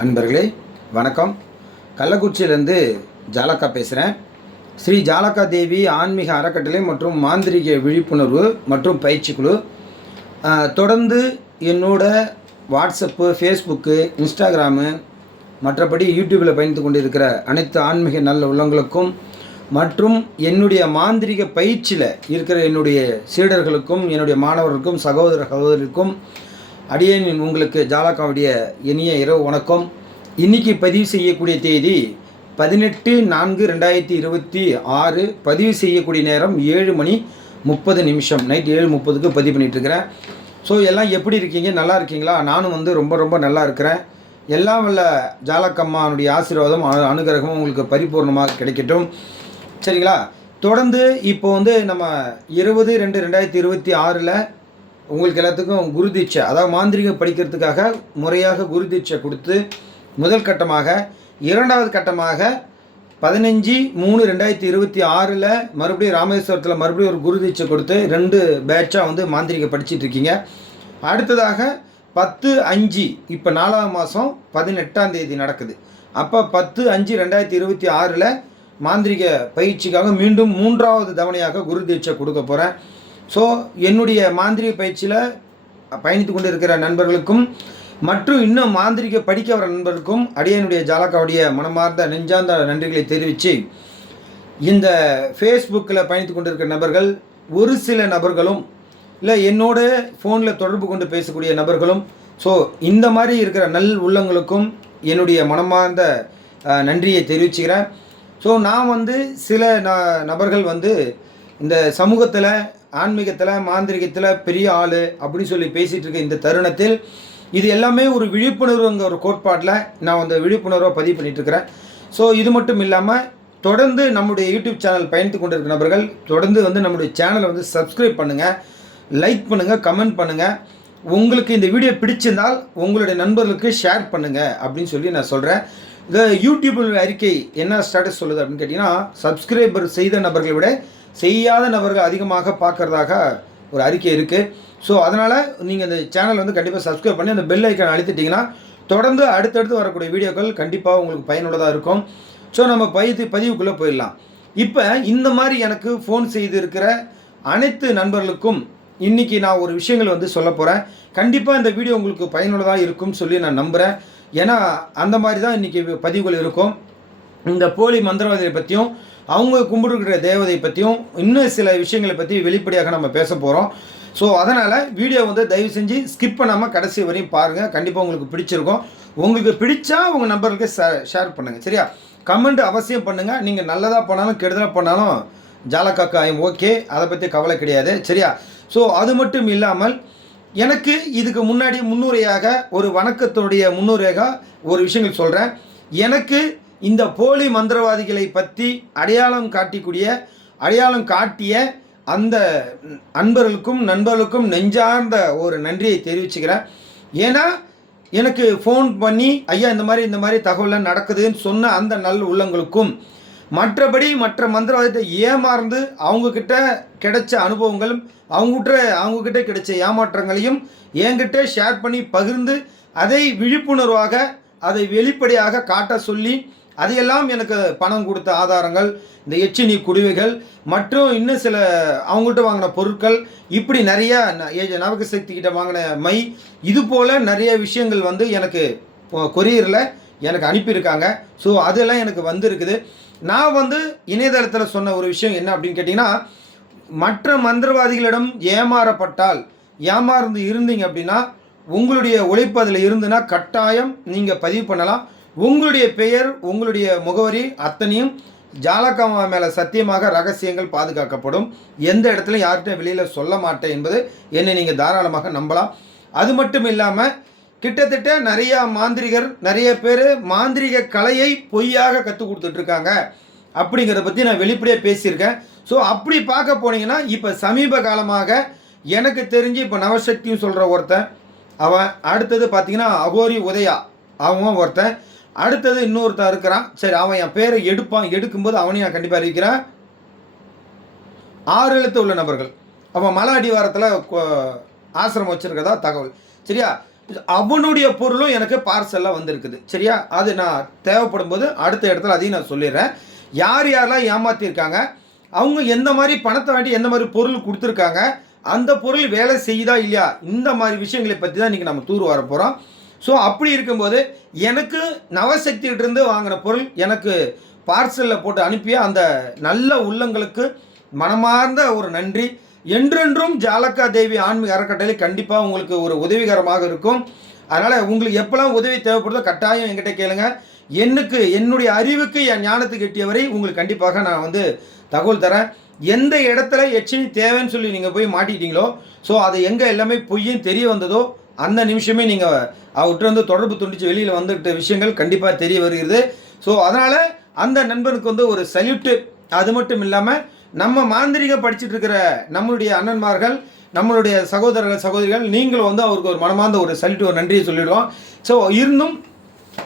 அன்பர்களே வணக்கம். கள்ளக்குறிச்சியிலேருந்து ஜாலக்கா பேசுகிறேன். ஸ்ரீ ஜாலக்கா தேவி ஆன்மீக அறக்கட்டளை மற்றும் மாந்திரிக விழிப்புணர்வு மற்றும் பயிற்சி குழு தொடர்ந்து என்னோட வாட்ஸ்அப்பு, ஃபேஸ்புக்கு, இன்ஸ்டாகிராமு, மற்றபடி யூடியூப்பில் பயணித்து கொண்டிருக்கிற அனைத்து ஆன்மீக நல்ல உள்ளங்களுக்கும் மற்றும் என்னுடைய மாந்திரிக பயிற்சியில் இருக்கிற என்னுடைய சீடர்களுக்கும், என்னுடைய மாணவர்களுக்கும், சகோதரர்களுக்கும் அடியேன் உங்களுக்கு ஜாலக்காவுடைய இனிய இரவு வணக்கம். இன்றைக்கி பதிவு செய்யக்கூடிய தேதி 18/4/2026. பதிவு செய்யக்கூடிய நேரம் 7:30 நைட் 7:30க்கு பதிவு பண்ணிகிட்ருக்கிறேன். ஸோ எல்லாம் எப்படி இருக்கீங்க? நல்லா இருக்கீங்களா? நானும் ரொம்ப நல்லா இருக்கிறேன். எல்லாம் வல்ல ஜாலக்கம்மானுடைய ஆசீர்வாதம், அனுகிரகமும் உங்களுக்கு பரிபூர்ணமாக கிடைக்கட்டும். சரிங்களா? தொடர்ந்து இப்போ நம்ம 20/2/2026 உங்களுக்கு எல்லாத்துக்கும் குரு தீட்சை, அதாவது மாந்திரிகம் படிக்கிறதுக்காக முறையாக குரு தீட்சை கொடுத்து முதல் கட்டமாக, இரண்டாவது கட்டமாக 15/3/2026 மறுபடியும் ராமேஸ்வரத்தில் மறுபடியும் ஒரு குரு தீட்சை கொடுத்து 2 பேட்சாக மாந்திரிகம் படிச்சுட்ருக்கீங்க. அடுத்ததாக 10/5 இப்போ 4ஆம் மாதம் 18ஆம் தேதி நடக்குது. அப்போ 10/5/2026 மாந்திரிக பயிற்சிக்காக மீண்டும் 3வது தவணையாக குரு தீட்சை கொடுக்க போகிறேன். ஸோ என்னுடைய மாந்திரிக பயிற்சியில் பயணித்து கொண்டு இருக்கிற நண்பர்களுக்கும் மற்றும் இன்னும் மாந்திரிக படிக்க வர நண்பர்களுக்கும் அடியனுடைய ஜாலக்காவுடைய மனமார்ந்த நெஞ்சார்ந்த நன்றிகளை தெரிவித்து, இந்த ஃபேஸ்புக்கில் பயணித்து கொண்டு இருக்கிற நபர்கள், ஒரு சில நபர்களும் இல்லை என்னோட ஃபோனில் தொடர்பு கொண்டு பேசக்கூடிய நபர்களும், ஸோ இந்த மாதிரி இருக்கிற நல் உள்ளங்களுக்கும் என்னுடைய மனமார்ந்த நன்றியை தெரிவிச்சுக்கிறேன். ஸோ நான் சில நபர்கள் இந்த சமூகத்தில், ஆன்மீகத்தில், மாந்திரிகத்தில் பெரிய ஆள் அப்படின்னு சொல்லி பேசிகிட்டு இருக்க இந்த தருணத்தில் இது எல்லாமே ஒரு விழிப்புணர்வுங்கிற ஒரு கோட்பாட்டில் நான் அந்த விழிப்புணர்வை பதிவு பண்ணிகிட்ருக்கிறேன். ஸோ இது மட்டும் இல்லாமல் தொடர்ந்து நம்முடைய யூடியூப் சேனல் பயணித்து கொண்டு இருக்கிற நபர்கள் தொடர்ந்து நம்முடைய சேனலை சப்ஸ்கிரைப் பண்ணுங்கள், லைக் பண்ணுங்கள், கமெண்ட் பண்ணுங்கள். உங்களுக்கு இந்த வீடியோ பிடிச்சிருந்தால் உங்களுடைய நண்பர்களுக்கு ஷேர் பண்ணுங்கள் அப்படின்னு சொல்லி நான் சொல்கிறேன். இந்த யூடியூப் அறிக்கை என்ன ஸ்டேட்டஸ் சொல்லுது அப்படின்னு கேட்டிங்கன்னா, சப்ஸ்கிரைபர் செய்த நபர்களை விட செய்யாத நபர்கள் அதிகமாக பார்க்குறதாக ஒரு அறிக்கை இருக்குது. ஸோ அதனால் நீங்கள் இந்த சேனல் கண்டிப்பாக சப்ஸ்கிரைப் பண்ணி அந்த பெல் ஐக்கான் அழுத்திட்டிங்கன்னா தொடர்ந்து அடுத்தடுத்து வரக்கூடிய வீடியோக்கள் கண்டிப்பாக உங்களுக்கு பயனுள்ளதாக இருக்கும். ஸோ நம்ம பதிவுக்குள்ளே போயிடலாம். இப்போ இந்த மாதிரி எனக்கு ஃபோன் செய்து இருக்கிற அனைத்து நண்பர்களுக்கும் இன்றைக்கி நான் ஒரு விஷயங்கள் சொல்ல போகிறேன். கண்டிப்பாக இந்த வீடியோ உங்களுக்கு பயனுள்ளதாக இருக்கும்னு சொல்லி நான் நம்புகிறேன். ஏன்னா அந்த மாதிரி தான் இன்றைக்கி பதிவுகள் இருக்கும். இந்த போலி மந்திரவாதிகளை பற்றியும், அவங்க கும்பிடுகிற தேவதை பற்றியும், இன்னும் சில விஷயங்களை பற்றி வெளிப்படையாக நம்ம பேச போகிறோம். ஸோ அதனால் வீடியோ தயவு செஞ்சு ஸ்கிப் பண்ணாமல் கடைசி வரையும் பாருங்கள். கண்டிப்பாக உங்களுக்கு பிடிச்சிருக்கும். உங்களுக்கு பிடிச்சா உங்கள் நம்பருக்கு ஷேர் பண்ணுங்கள். சரியா? கமெண்ட் அவசியம் பண்ணுங்கள். நீங்கள் நல்லதாக பண்ணாலும் கெடுதலாக பண்ணாலும் ஜாலக்காக்கா ஓகே, அதை பற்றி கவலை கிடையாது. சரியா? ஸோ அது மட்டும் இல்லாமல் எனக்கு இதுக்கு முன்னாடி முன்னுரையாக ஒரு வணக்கத்துடைய முன்னுரையாக ஒரு விஷயங்கள் சொல்கிறேன். எனக்கு இந்த போலி மந்திரவாதிகளை பற்றி அடையாளம் காட்டிய அந்த அன்பர்களுக்கும் நண்பர்களுக்கும் நெஞ்சார்ந்த ஒரு நன்றியை தெரிவிச்சுக்கிறேன். ஏன்னா எனக்கு ஃபோன் பண்ணி ஐயா இந்த மாதிரி தகவல் நடக்குதுன்னு சொன்ன அந்த நல்ல உள்ளங்களுக்கும், மற்ற மந்திரவாதத்தை ஏமாந்து அவங்கக்கிட்ட கிடைச்ச அனுபவங்களும், அவங்கக்கிட்ட கிடைச்ச ஏமாற்றங்களையும் என்கிட்ட ஷேர் பண்ணி பகிர்ந்து அதை விழிப்புணர்வாக, அதை வெளிப்படையாக காட்ட சொல்லி, அதையெல்லாம் எனக்கு பணம் கொடுத்த ஆதாரங்கள், இந்த எச்சினி குடுவைகள் மற்றும் இன்னும் சில அவங்கள்ட்ட வாங்கின பொருட்கள், இப்படி நிறையா நவக சக்திக்கிட்ட வாங்கின மை, இது போல் நிறைய விஷயங்கள் எனக்கு கொரியரில் எனக்கு அனுப்பியிருக்காங்க. ஸோ அதெல்லாம் எனக்கு வந்திருக்குது. நான் இணையதளத்தில் சொன்ன ஒரு விஷயம் என்ன அப்படின்னு கேட்டிங்கன்னா, மற்ற மந்திரவாதிகளிடம் ஏமாறந்து இருந்தீங்க அப்படின்னா உங்களுடைய உழைப்பு அதில் இருந்துன்னா கட்டாயம் நீங்கள் பதிவு பண்ணலாம். உங்களுடைய பெயர், உங்களுடைய முகவரி அத்தனையும் ஜாலக்கம்மா மேலே சத்தியமாக ரகசியங்கள் பாதுகாக்கப்படும். எந்த இடத்துலையும் யார்கிட்டையும் வெளியில் சொல்ல மாட்டேன் என்பது என்னை நீங்கள் தாராளமாக நம்பலாம். அது மட்டும் இல்லாமல் கிட்டத்தட்ட நிறைய பேர் மாந்திரிக கலையை பொய்யாக கற்றுக் கொடுத்துட்ருக்காங்க அப்படிங்கிறத பற்றி நான் வெளிப்படையாக பேசியிருக்கேன். ஸோ அப்படி பார்க்க போனீங்கன்னா இப்போ சமீப காலமாக எனக்கு தெரிஞ்சு இப்போ நவசக்தியும் சொல்கிற ஒருத்தன், அவன் அடுத்தது பார்த்திங்கன்னா அகோரி உதயா அவன் ஒருத்தன், அடுத்தது இன்னொருத்தன் இருக்கிறான். சரி, அவன் என் பேரை எடுக்கும்போது அவனையும் நான் கண்டிப்பாக அறிவிக்கிறேன். 6 எழுத்து உள்ள நபர்கள். அவன் மலை அடிவாரத்தில் ஆசிரமம் வச்சுருக்கதா தகவல். சரியா? அவனுடைய பொருளும் எனக்கு பார்சலில் வந்திருக்குது. சரியா? அது நான் தேவைப்படும் போது அடுத்த இடத்துல அதையும் நான் சொல்லிடுறேன். யார் யாரெல்லாம் ஏமாற்றிருக்காங்க, அவங்க எந்த மாதிரி பணத்தை வாட்டி எந்த மாதிரி பொருள் கொடுத்துருக்காங்க, அந்த பொருள் வேலை செய்யுதா இல்லையா, இந்த மாதிரி விஷயங்களை பற்றி தான் இன்றைக்கி நம்ம தூர் வர போகிறோம். ஸோ அப்படி இருக்கும்போது எனக்கு நவசக்திகிட்டேருந்து வாங்கின பொருள் எனக்கு பார்சலில் போட்டு அனுப்பிய அந்த நல்ல உள்ளங்களுக்கு மனமார்ந்த ஒரு நன்றி. என்றென்றும் ஜாலக்கா தேவி ஆன்மீக அறக்கட்டளை கண்டிப்பாக உங்களுக்கு ஒரு உதவிகரமாக இருக்கும். அதனால் உங்களுக்கு எப்போல்லாம் உதவி தேவைப்படுதோ கட்டாயம் என்கிட்ட கேளுங்க. என்னுடைய அறிவுக்கு என் ஞானத்துக்கு எட்டியவரை உங்களுக்கு கண்டிப்பாக நான் வந்து தகவல் தரேன். எந்த இடத்துல எச்சினி தேவைன்னு சொல்லி நீங்கள் போய் மாட்டிக்கிட்டீங்களோ, ஸோ அது எங்கே எல்லாமே பொய்யும் தெரிய வந்ததோ அந்த நிமிஷமே நீங்கள் அவர்கிட்ட வந்து தொடர்பு துண்டிச்சு வெளியில் வந்துட்ட விஷயங்கள் கண்டிப்பாக தெரிய வருகிறது. ஸோ அதனால் அந்த நண்பனுக்கு வந்து ஒரு சல்யூட்டு. அது மட்டும் இல்லாமல் நம்ம மாந்திரிகம் படிச்சுட்டு இருக்கிற நம்மளுடைய அண்ணன்மார்கள், நம்மளுடைய சகோதரர்கள் சகோதரிகள், நீங்களும் வந்து அவருக்கு ஒரு மனமார்ந்த ஒரு சல்யூட், ஒரு நன்றியை சொல்லிடுவோம். ஸோ இருந்தும்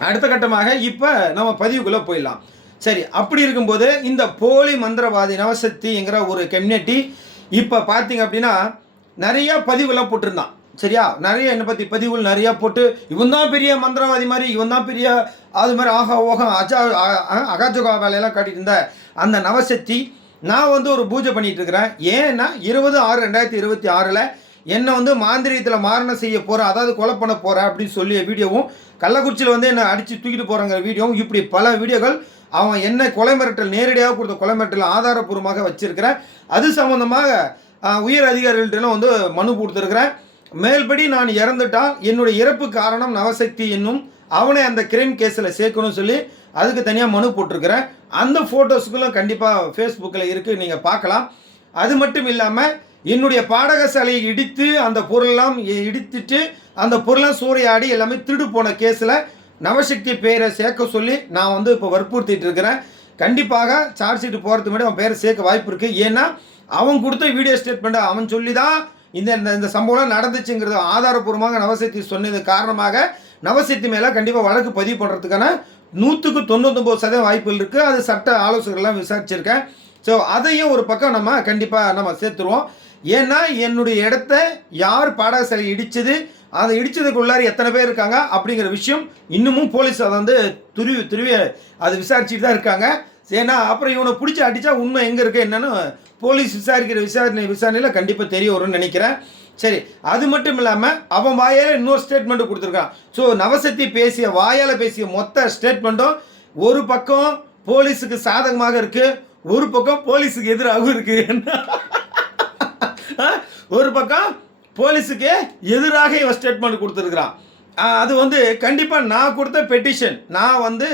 அடுத்த கட்டமாக இப்போ நம்ம பதிவுக்குள்ளே போயிடலாம். சரி, அப்படி இருக்கும்போது இந்த போலி மந்திரவாதி நவசக்திங்கிற ஒரு கம்யூனிட்டி இப்போ பார்த்தீங்க அப்படின்னா நிறையா பதிவுலாம் போட்டிருந்தான். சரியா? நிறைய என்னை பற்றி பதிவுகள் நிறையா போட்டு இவன் தான் பெரிய மந்திரவாதி மாதிரி, இவன் தான் பெரிய அது மாதிரி ஆகா ஓகம் அகாஜோகா வேலையெல்லாம் காட்டிட்டு இருந்த அந்த நவசக்தி நான் வந்து ஒரு பூஜை பண்ணிகிட்டு இருக்கிறேன். ஏன்னா 20/6/2026 என்னை வந்து மாந்திரியத்தில் மாரணம் செய்ய போகிறேன், அதாவது கொலை பண்ண போகிறேன் அப்படின்னு சொல்லிய வீடியோவும், கள்ளக்குறிச்சியில் வந்து என்னை அடித்து தூக்கிட்டு போகிறங்கிற வீடியோவும், இப்படி பல வீடியோக்கள் அவன் என்ன கொலை மிரட்டல் நேரடியாக கொடுத்த கொலை மிரட்டல் ஆதாரப்பூர்வமாக வச்சுருக்கிறேன். அது சம்மந்தமாக உயர் அதிகாரிகள்ட்டெல்லாம் வந்து மனு கொடுத்துருக்கிறேன். மேல்படி நான் இறந்துட்டால் என்னுடைய இறப்பு காரணம் நவசக்தி என்னும் அவனை அந்த கிரைம் கேஸில் சேர்க்கணும்னு சொல்லி அதுக்கு தனியாக மனு போட்டிருக்கிறேன். அந்த ஃபோட்டோஸுக்குள்ளும் கண்டிப்பாக ஃபேஸ்புக்கில் இருக்குது, நீங்கள் பார்க்கலாம். அது மட்டும் இல்லாமல் என்னுடைய பாடகசாலையை இடித்து அந்த பொருளெல்லாம் இடித்துட்டு அந்த பொருளெல்லாம் சூறையாடி எல்லாமே திருடு போன கேஸில் நவசக்தி பேரை சேர்க்க சொல்லி நான் வந்து இப்போ வற்புறுத்திட்டு இருக்கிறேன். கண்டிப்பாக சார்ஜ் ஷீட்டு போகிறதுக்கு முன்னாடி அவன் பேரை சேர்க்க வாய்ப்பு இருக்குது. ஏன்னா அவன் கொடுத்த வீடியோ ஸ்டேட்மெண்ட்டை அவன் சொல்லி தான் இந்த சம்பவம் நடந்துச்சுங்கிறது ஆதாரப்பூர்வமாக நவசக்தி சொன்னது காரணமாக நவசக்தி மேலே கண்டிப்பாக வழக்கு பதிவு பண்ணுறதுக்கான 199% வாய்ப்புகள் இருக்குது. அது சட்ட ஆலோசகர்கள்லாம் விசாரிச்சிருக்கேன். ஸோ அதையும் ஒரு பக்கம் கண்டிப்பாக சேர்த்துருவோம். ஏன்னா என்னுடைய இடத்த யார் பாடசாலை இடித்தது, அதை இடித்ததுக்குள்ளார எத்தனை பேர் இருக்காங்க அப்படிங்கிற விஷயம் இன்னமும் போலீஸ் அதை வந்து துருவி அதை விசாரிச்சுட்டு தான் இருக்காங்க. ஏன்னா அப்புறம் இவனை பிடிச்சி அடித்தா உண்மை எங்கே இருக்குது என்னன்னு போலீஸ் விசாரிக்கிற விசாரணையில் கண்டிப்பாக தெரிய வரும்னு நினைக்கிறேன். சரி, அது மட்டும் இல்லாமல் அவன் வாயால் இன்னொரு ஸ்டேட்மெண்ட்டு கொடுத்துருக்கான். ஸோ நவசக்தி வாயால் பேசிய மொத்த ஸ்டேட்மெண்ட்டும் ஒரு பக்கம் போலீஸுக்கு சாதகமாக இருக்குது, ஒரு பக்கம் போலீஸுக்கு எதிராகவும் இருக்குது. ஒரு பக்கம் போலீஸுக்கு எதிராக இவன் ஸ்டேட்மெண்ட் கொடுத்துருக்குறான். அது வந்து கண்டிப்பாக நான் கொடுத்த பெட்டிஷன், நான் வந்து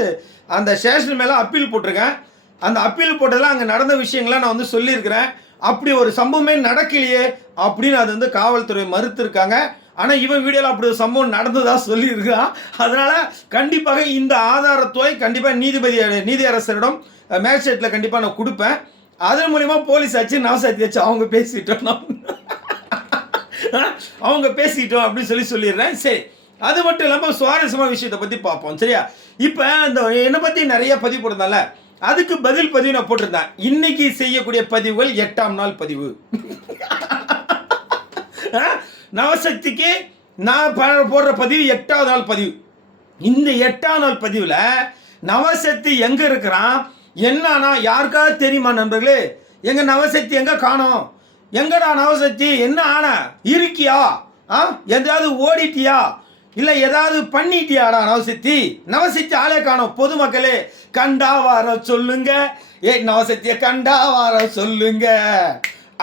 அந்த ஸ்டேஷன் மேலே அப்பீல் போட்டிருக்கேன். அந்த அப்பீல் போட்டதெல்லாம் அங்கே நடந்த விஷயங்கள்லாம் நான் வந்து சொல்லியிருக்கிறேன். அப்படி ஒரு சம்பவமே நடக்கலையே அப்படின்னு அது வந்து காவல்துறை மறுத்திருக்காங்க. ஆனால் இவன் வீடியோவில் அப்படி ஒரு சம்பவம் நடந்ததாக சொல்லியிருக்கான். அதனால் கண்டிப்பாக இந்த ஆதாரத்துறை கண்டிப்பாக நீதியரசரிடம் மேஜிஸ்ட்ரேட்டில் கண்டிப்பாக நான் கொடுப்பேன். அதன் மூலிமா போலீஸ் ஆச்சு நவசக்தி ஆச்சு அவங்க பேசிக்கிட்டோம் அப்படின்னு சொல்லிடுறேன். சரி, அது மட்டும் இல்லாமல் சுவாரஸ்யமான விஷயத்தை பற்றி பார்ப்போம். சரியா? இப்போ இந்த என்னை பற்றி நிறைய பதிவு போட்டிருந்தால அதுக்கு பதில் பதிவு நான் போட்டிருந்தேன். இன்னைக்கு செய்யக்கூடிய பதிவுகள் 8ஆம் நாள் பதிவு. நவசக்திக்கு நான் போடுற பதிவு 8வது நாள் பதிவு. இந்த 8ஆம் நாள் பதிவில் நவசக்தி எங்கே இருக்கிறான் என்னன்னா யாருக்காவது தெரியுமா நண்பர்களே? எங்க நவசக்தி எங்கே காணோம்? எங்கடா நவசக்தி? என்ன ஆன இருக்கியா? எதாவது ஓடிட்டியா? இல்லை ஏதாவது பண்ணிட்டியாடா நவசக்தி ஆளே காணோம். பொதுமக்களே கண்டா வர சொல்லுங்க, நவசக்தியை கண்டா வர சொல்லுங்க,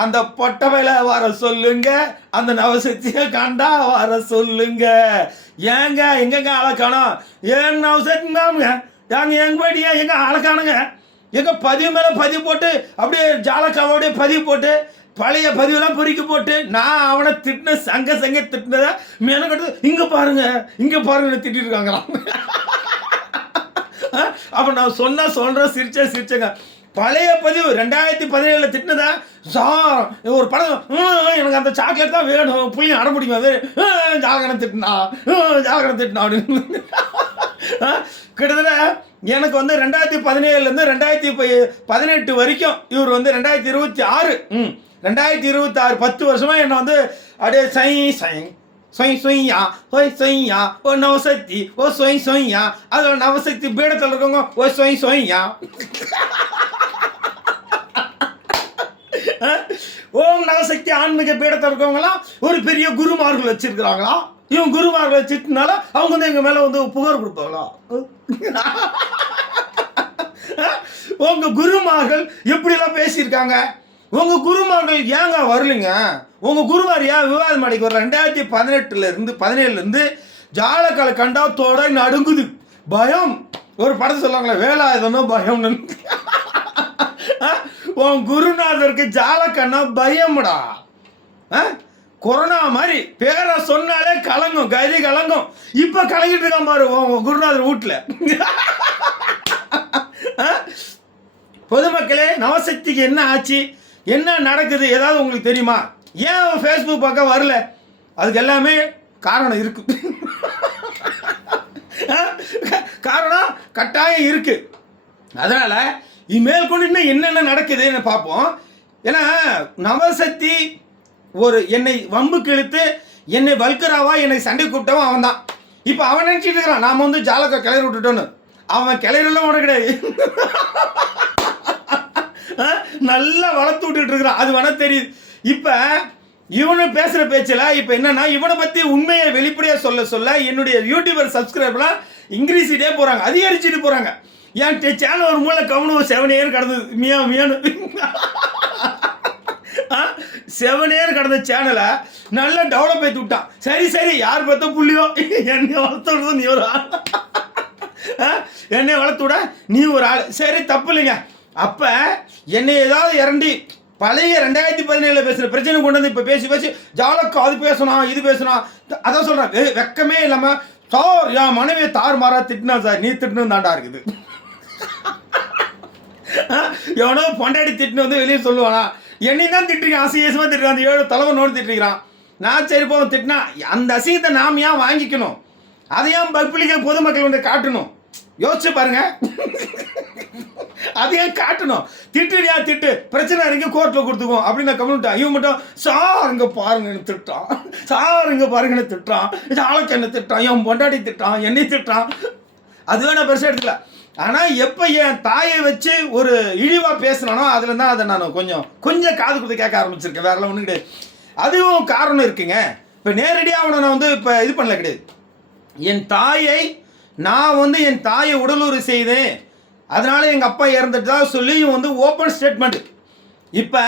அந்த பொட்டவையில வர சொல்லுங்க, அந்த நவசக்தியை கண்டா வர சொல்லுங்க. ஏங்க எங்கெங்க ஆளை காணோம்? ஏன் நவசக்தி எங்க போயிட்டியா? எங்க ஆளை காணுங்க? எங்க பதிவு மேலே பதிவு போட்டு அப்படியே ஜாலக்காவோடைய பதிவு போட்டு பழைய பதிவெல்லாம் பொறிக்கி போட்டு நான் அவனை திட்டின சங்க திட்டினதை மெனக்கட்டு இங்கே பாருங்க திட்டிட்டு இருக்காங்களாம். அப்போ நான் சொல்கிறேன் சிரிச்சேங்க. பழைய பதிவு 2017 திட்டினதா ஒரு படம் எனக்கு அந்த சாக்லேட் தான் வேணும் புள்ளியும் அடம்பிடிக்கும் ஜாகரம் திட்டினா அப்படின்னு கிட்டத்தட்ட எனக்கு வந்து 2017 2018 வரைக்கும் இவர் வந்து 2026 10 வருஷமாக என்னை வந்து அப்படியே சொய் சொய்யா ஓய் சொய்யா ஓ நவசக்தி ஓ சொய் சொய்யா. அதில் நவசக்தி பீடத்தில் இருக்கவங்க ஓ சொய் சொய்யா. ஓம் நவசக்தி ஆன்மீக பீடத்தில் இருக்கவங்களாம் ஒரு பெரிய குருமார்கள் வச்சிருக்கிறாங்களா? இவன் குருமார்கள் வச்சுட்டுனால அவங்க வந்து எங்கள் மேலே வந்து புகார் கொடுப்பாங்களா? உங்க குருமார்கள் எப்படிலாம் பேசியிருக்காங்க? உங்க குருமார்கள் ஏங்க வரலைங்க? உங்க குருமார் ஏன் விவாத மாடிக்கு வரல? 2017 ஜாலக்கால கண்டா தோட நடுங்குது, பயம். ஒரு படத்தை சொல்லுவாங்களே, வேலாயுதம்னா பயம்னு. உன் குருநாதருக்கு ஜாலக்கண்ணா பயம்டா. கொரோனா மாதிரி பேரை சொன்னாலே கலங்கும், கதி கலங்கும். இப்ப கலங்கிட்டு இருக்கான் பாரு உன் குருநாதர் வீட்டுல. பொதுமக்களே, நவசக்திக்கு என்ன ஆச்சு, என்ன நடக்குது, ஏதாவது உங்களுக்கு தெரியுமா? ஏன் ஃபேஸ்புக் பக்கம் வரல? அதுக்கு எல்லாமே காரணம் இருக்கு. காரணம் கட்டாயம் இருக்கு. அதனால இனிமேல் கொண்டு இன்னும் என்னென்ன நடக்குதுன்னு பார்ப்போம். ஏன்னா நவசக்தி ஒரு என்னை வம்புக்கு இழுத்து என்னை வல்கராவா என்னை சண்டை கூப்பிட்டவன் அவன் தான். இப்போ அவன் நினச்சிட்டு இருக்கிறான் நாம வந்து ஜாலக்கா கிளறி விட்டுட்டோன்னு. அவன் கிளறிலாம் உனக்கு கிடையாது, நல்லா வளர்த்து விட்டுட்டு இருக்கிறான். அது வேணா தெரியுது. இப்போ இவனு பேசுகிற பேச்சில் இப்போ என்னன்னா, இவனை பற்றி உண்மையை வெளிப்படையாக சொல்ல சொல்ல என்னுடைய யூடியூபர் சப்ஸ்கிரைபர்லாம் இன்க்ரீஸிட்டே போகிறாங்க, அதிகரிச்சுட்டு போகிறாங்க. என் சேனல் ஒரு மூளை கவனம் 7 இயர் கடந்தது, மியானு 7 இயர் கடந்த சேனலை நல்லா டெவலப் ஆகி விட்டான். சரி சரி, யார் பார்த்தா புள்ளியோ என்னை வளர்த்து விடுறது நீ ஒரு ஆள், என்னை வளர்த்து விட நீ ஒரு ஆள். சரி, தப்பு இல்லைங்க. அப்போ என்னை ஏதாவது இறண்டி பழைய 2017 பேசுகிற பிரச்சனை கொண்டு வந்து இப்போ பேசி பேசி ஜாலக்கா அது பேசணும் இது பேசணும், அதான் சொல்கிறேன். வெக்கமே இல்லாமல் சார் என் மனைவியை தார் மாறா திட்டினா சார், நீ திட்டணும் தாண்டா இருக்குது. எவனோ பொண்டாடி திட்டுன்னு வந்து வெளியே சொல்லுவானா? என்னையும் தான் திட்டுருக்கான், அசிங்கமாக திட்டுறான், அந்த 7 தலைவனோடு திட்டுருக்கிறான். நான் சரி போவோம் திட்டினா அந்த அசிங்கத்தை நாம் ஏன் வாங்கிக்கணும்? அதை ஏன் பப்ளிக்காக பொதுமக்கள் வந்து காட்டணும்? யோசிச்சு பாருங்க. அதை ஏன் காட்டணும்? திட்டுறியா திட்டு, பிரச்சனை இறங்கி கோர்ட்டில் கொடுத்துக்குவோம் அப்படின்னு கம்யூனிட்டான். இவன் மட்டும் சார் இங்கே பாருங்கன்னு திட்டான், சார் இங்கே பாருங்கன்னு திட்டான், ஆளுக்கு என்ன திட்டான், என் பொண்டாடி திட்டான், என்னை திட்டான். அதுவே நான் பெருசாக எடுத்துக்கல. ஆனால் எப்போ என் தாயை வச்சு ஒரு இழிவாக பேசினானோ அதில் தான் அதை நான் கொஞ்சம் காது கொடுத்து கேட்க ஆரம்பிச்சிருக்கேன். வேறெல்லாம் ஒன்றும் கிடையாது. அதுவும் காரணம் இருக்குங்க. இப்போ நேரடியாக அவனை நான் வந்து இப்போ இது பண்ணல கிடையாது. என் தாயை நான் வந்து என் தாயை உடலுறு செய்தேன், அதனால எங்கள் அப்பா இறந்துட்டா சொல்லி இவன் வந்து ஓப்பன் ஸ்டேட்மெண்ட். இப்போ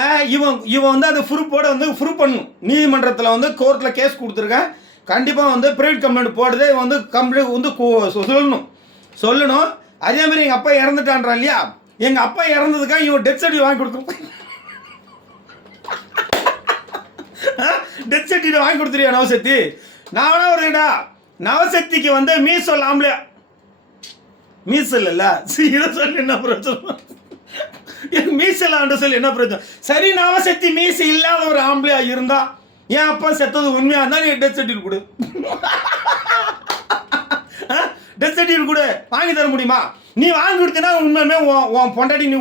இவன் வந்து அதை ப்ரூஃபோட வந்து ப்ரூஃப் பண்ணணும். நீதிமன்றத்தில் வந்து கோர்ட்டில் கேஸ் கொடுத்துருக்கேன். கண்டிப்பாக வந்து ப்ரைவேட் கம்ப்ளைண்ட் போடுதே வந்து கம்ப்ளைண்ட் வந்து சொல்லணும். அதே மாதிரி எங்கள் அப்பா இறந்துட்டான்றான் இல்லையா, எங்கள் அப்பா இறந்ததுக்காக இவன் டெத் சர்டிஃபிகேட் வாங்கி கொடுக்கணும். டெத் சர்டிஃபிகேட் வாங்கி கொடுத்துருவியா நவசக்தி? நான் வேணா வருடா நவசக்திக்கு வந்து மீஸ் சொல்லாமலே மீஸ் இல்லைல்ல, இதை சொல்லி என்ன பிரச்சனை? மீஸ் இல்லாம சொல்லி என்ன பிரச்சனை? சரி, நவசக்தி மீஸ் இல்லாத ஒரு ஆம்பளையா இருந்தா என் அப்பா செத்தது உண்மையா இருந்தா நீ டெத் சர்டிஃபிகேட் கொடு. டெத் சர்டிஃபிகேட் கொடு, வாங்கி தர முடியுமா? நீ வாங்கி கொடுத்தனா உண்மையுமே உன் பொண்டாட்டி நீ